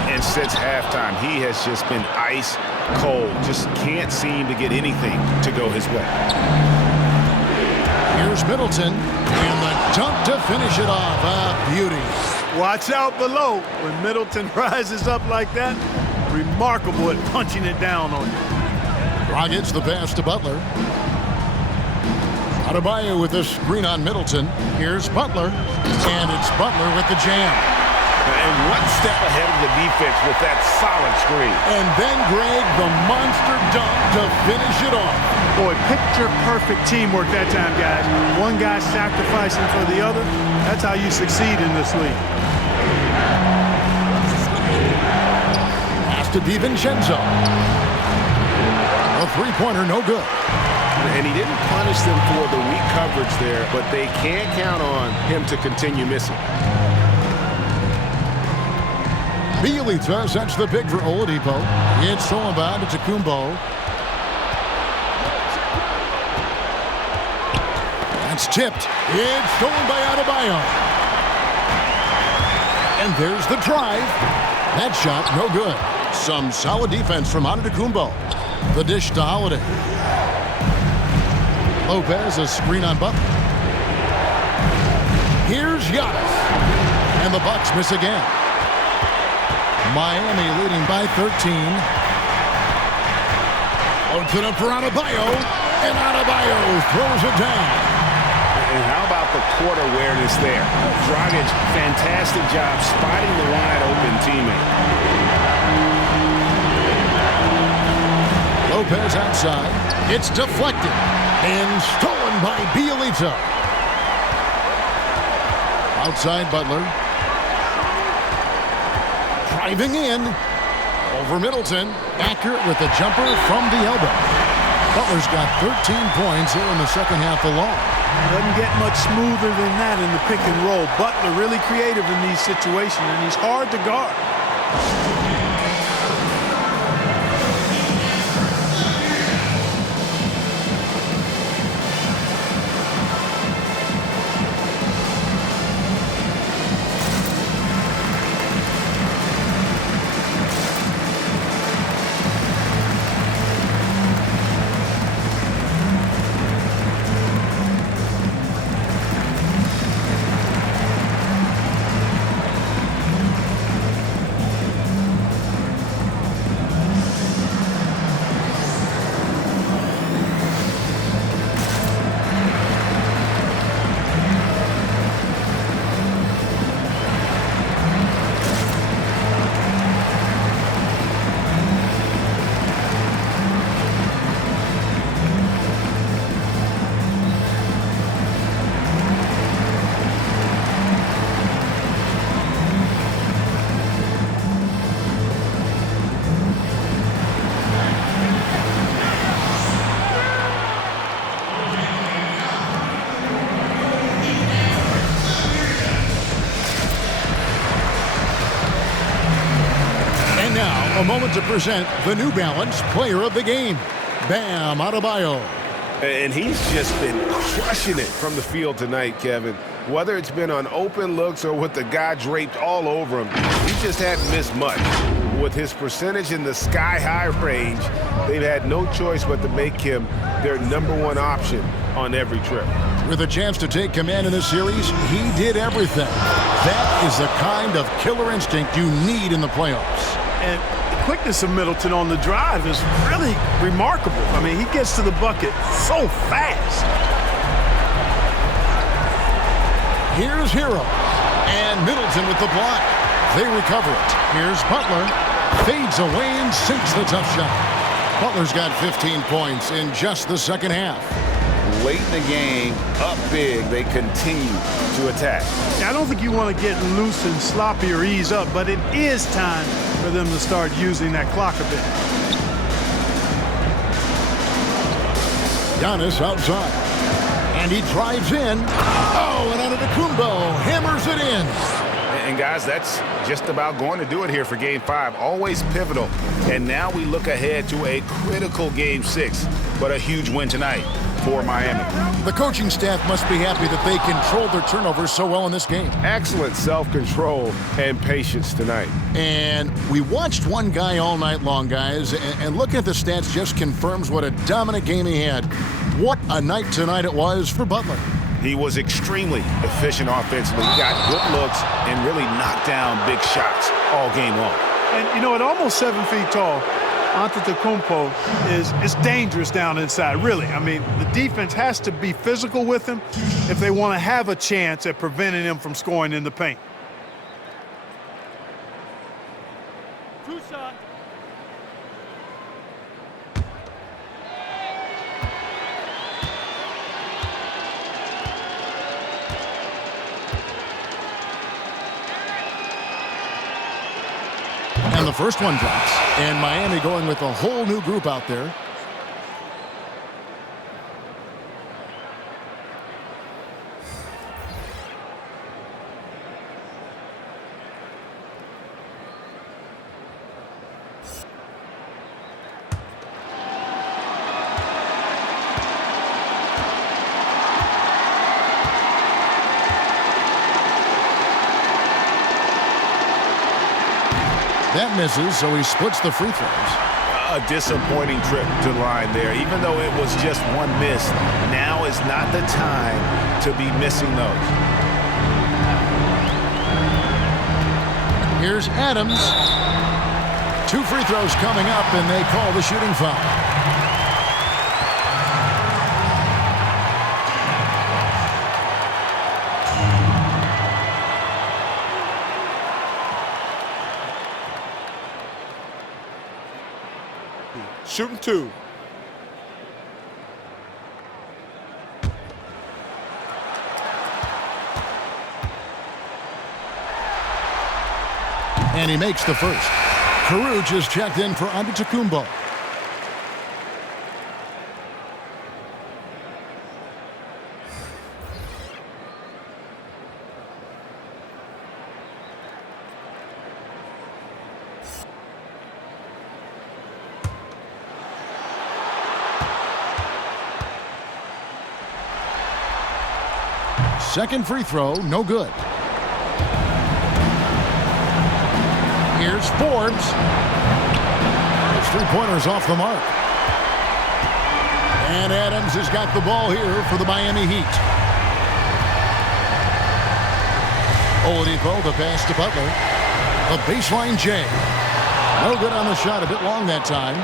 And since halftime, he has just been ice cold. Just can't seem to get anything to go his way. Here's Middleton. And the dunk to finish it off. A beauty. Watch out below. When Middleton rises up like that, remarkable at punching it down on you. Dragic the pass to Butler. Adebayo with a screen on Middleton. Here's Butler. And it's Butler with the jam. And one step ahead of the defense with that solid screen. And then Greg, the monster dunk to finish it off. Boy, picture-perfect teamwork that time, guys. One guy sacrificing for the other. That's how you succeed in this league. Pass to DiVincenzo. A three-pointer, no good. And he didn't punish them for the weak coverage there, but they can't count on him to continue missing. Bielitsa sets the pick for Oladipo. It's stolen by Antetokounmpo. That's tipped. It's stolen by Adebayo. And there's the drive. That shot, no good. Some solid defense from Antetokounmpo. The dish to Holiday. Lopez, a screen on Butler. Here's Giannis. And the Bucks miss again. Miami leading by 13. Open up for Adebayo. And Adebayo throws it down. And how about the court awareness there? Dragic, fantastic job spotting the wide open teammate. Lopez outside. It's deflected and stolen by Bielitsa. Outside Butler. Driving in. Over Middleton. Accurate with the jumper from the elbow. Butler's got 13 points here in the second half alone. Doesn't get much smoother than that in the pick and roll. Butler really creative in these situations, and he's hard to guard. to present the New Balance Player of the Game, Bam Adebayo. And he's just been crushing it from the field tonight, Kevin. Whether it's been on open looks or with the guy draped all over him, he just hadn't missed much. With his percentage in the sky-high range, they've had no choice but to make him their #1 option on every trip. With a chance to take command in this series, he did everything. That is the kind of killer instinct you need in the playoffs. And the quickness of Middleton on the drive is really remarkable. I mean, he gets to the bucket so fast. Here's Hero. And Middleton with the block. They recover it. Here's Butler. Fades away and sinks the tough shot. Butler's got 15 points in just the second half. Late in the game, up big, they continue to attack. I don't think you want to get loose and sloppy or ease up, but it is time for them to start using that clock a bit. Giannis outside. And he drives in. Oh, and Antetokounmpo hammers it in. And guys, that's just about going to do it here for Game 5. Always pivotal. And now we look ahead to a critical Game 6, but a huge win tonight for Miami. The coaching staff must be happy that they controlled their turnovers so well in this game. Excellent self-control and patience tonight. And we watched one guy all night long, guys, and looking at the stats just confirms what a dominant game he had. What a night tonight it was for Butler. He was extremely efficient offensively. He got good looks and really knocked down big shots all game long. And, you know, at almost 7 feet tall, Antetokounmpo is dangerous down inside, really. I mean, the defense has to be physical with him if they want to have a chance at preventing him from scoring in the paint. And the first one drops. And Miami going with a whole new group out there. That misses, so he splits the free throws. A disappointing trip to the line there. Even though it was just one miss, now is not the time to be missing those. Here's Adams. 2 free throws coming up, and they call the shooting foul. Shooting 2. And he makes the first. Caruge is checked in for Antetokounmpo. Second free throw, no good. Here's Forbes. His three-pointer's off the mark. And Adams has got the ball here for the Miami Heat. Oladipo, the pass to Butler. A baseline J. No good on the shot, a bit long that time.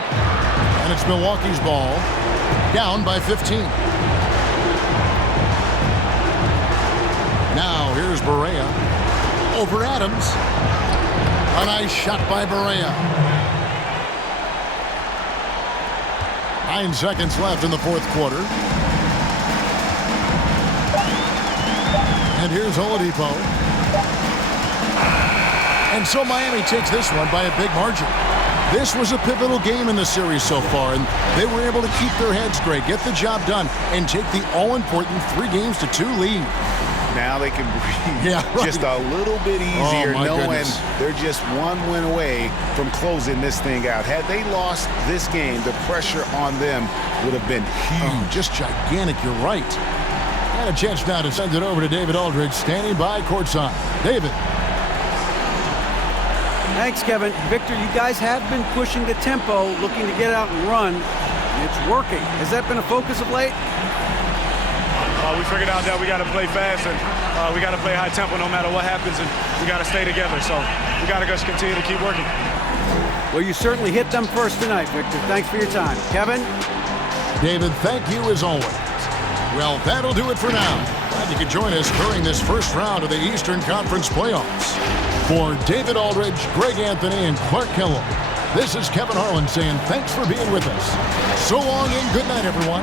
And it's Milwaukee's ball. Down by 15. Now here's Barea over Adams. A nice shot by Barea. 9 seconds left in the fourth quarter. And here's Oladipo. And so Miami takes this one by a big margin. This was a pivotal game in the series so far, and they were able to keep their heads straight, get the job done, and take the all-important 3-2 lead. Now they can breathe right. just a little bit easier, knowing goodness. they're just one win away from closing this thing out. Had they lost this game, the pressure on them would have been huge. Just gigantic, you're right. And a chance now to send it over to David Aldridge, standing by courtside. David. Thanks, Kevin. Victor, you guys have been pushing the tempo, looking to get out and run. And it's working. Has that been a focus of late? We figured out that we got to play fast and we got to play high tempo no matter what happens, and we got to stay together. So we got to just continue to keep working. Well, you certainly hit them first tonight, Victor. Thanks for your time. Kevin? David, thank you as always. Well, that'll do it for now. Glad you could join us during this first round of the Eastern Conference playoffs. For David Aldridge, Greg Anthony, and Clark Kellogg, this is Kevin Harlan saying thanks for being with us. So long and good night, everyone.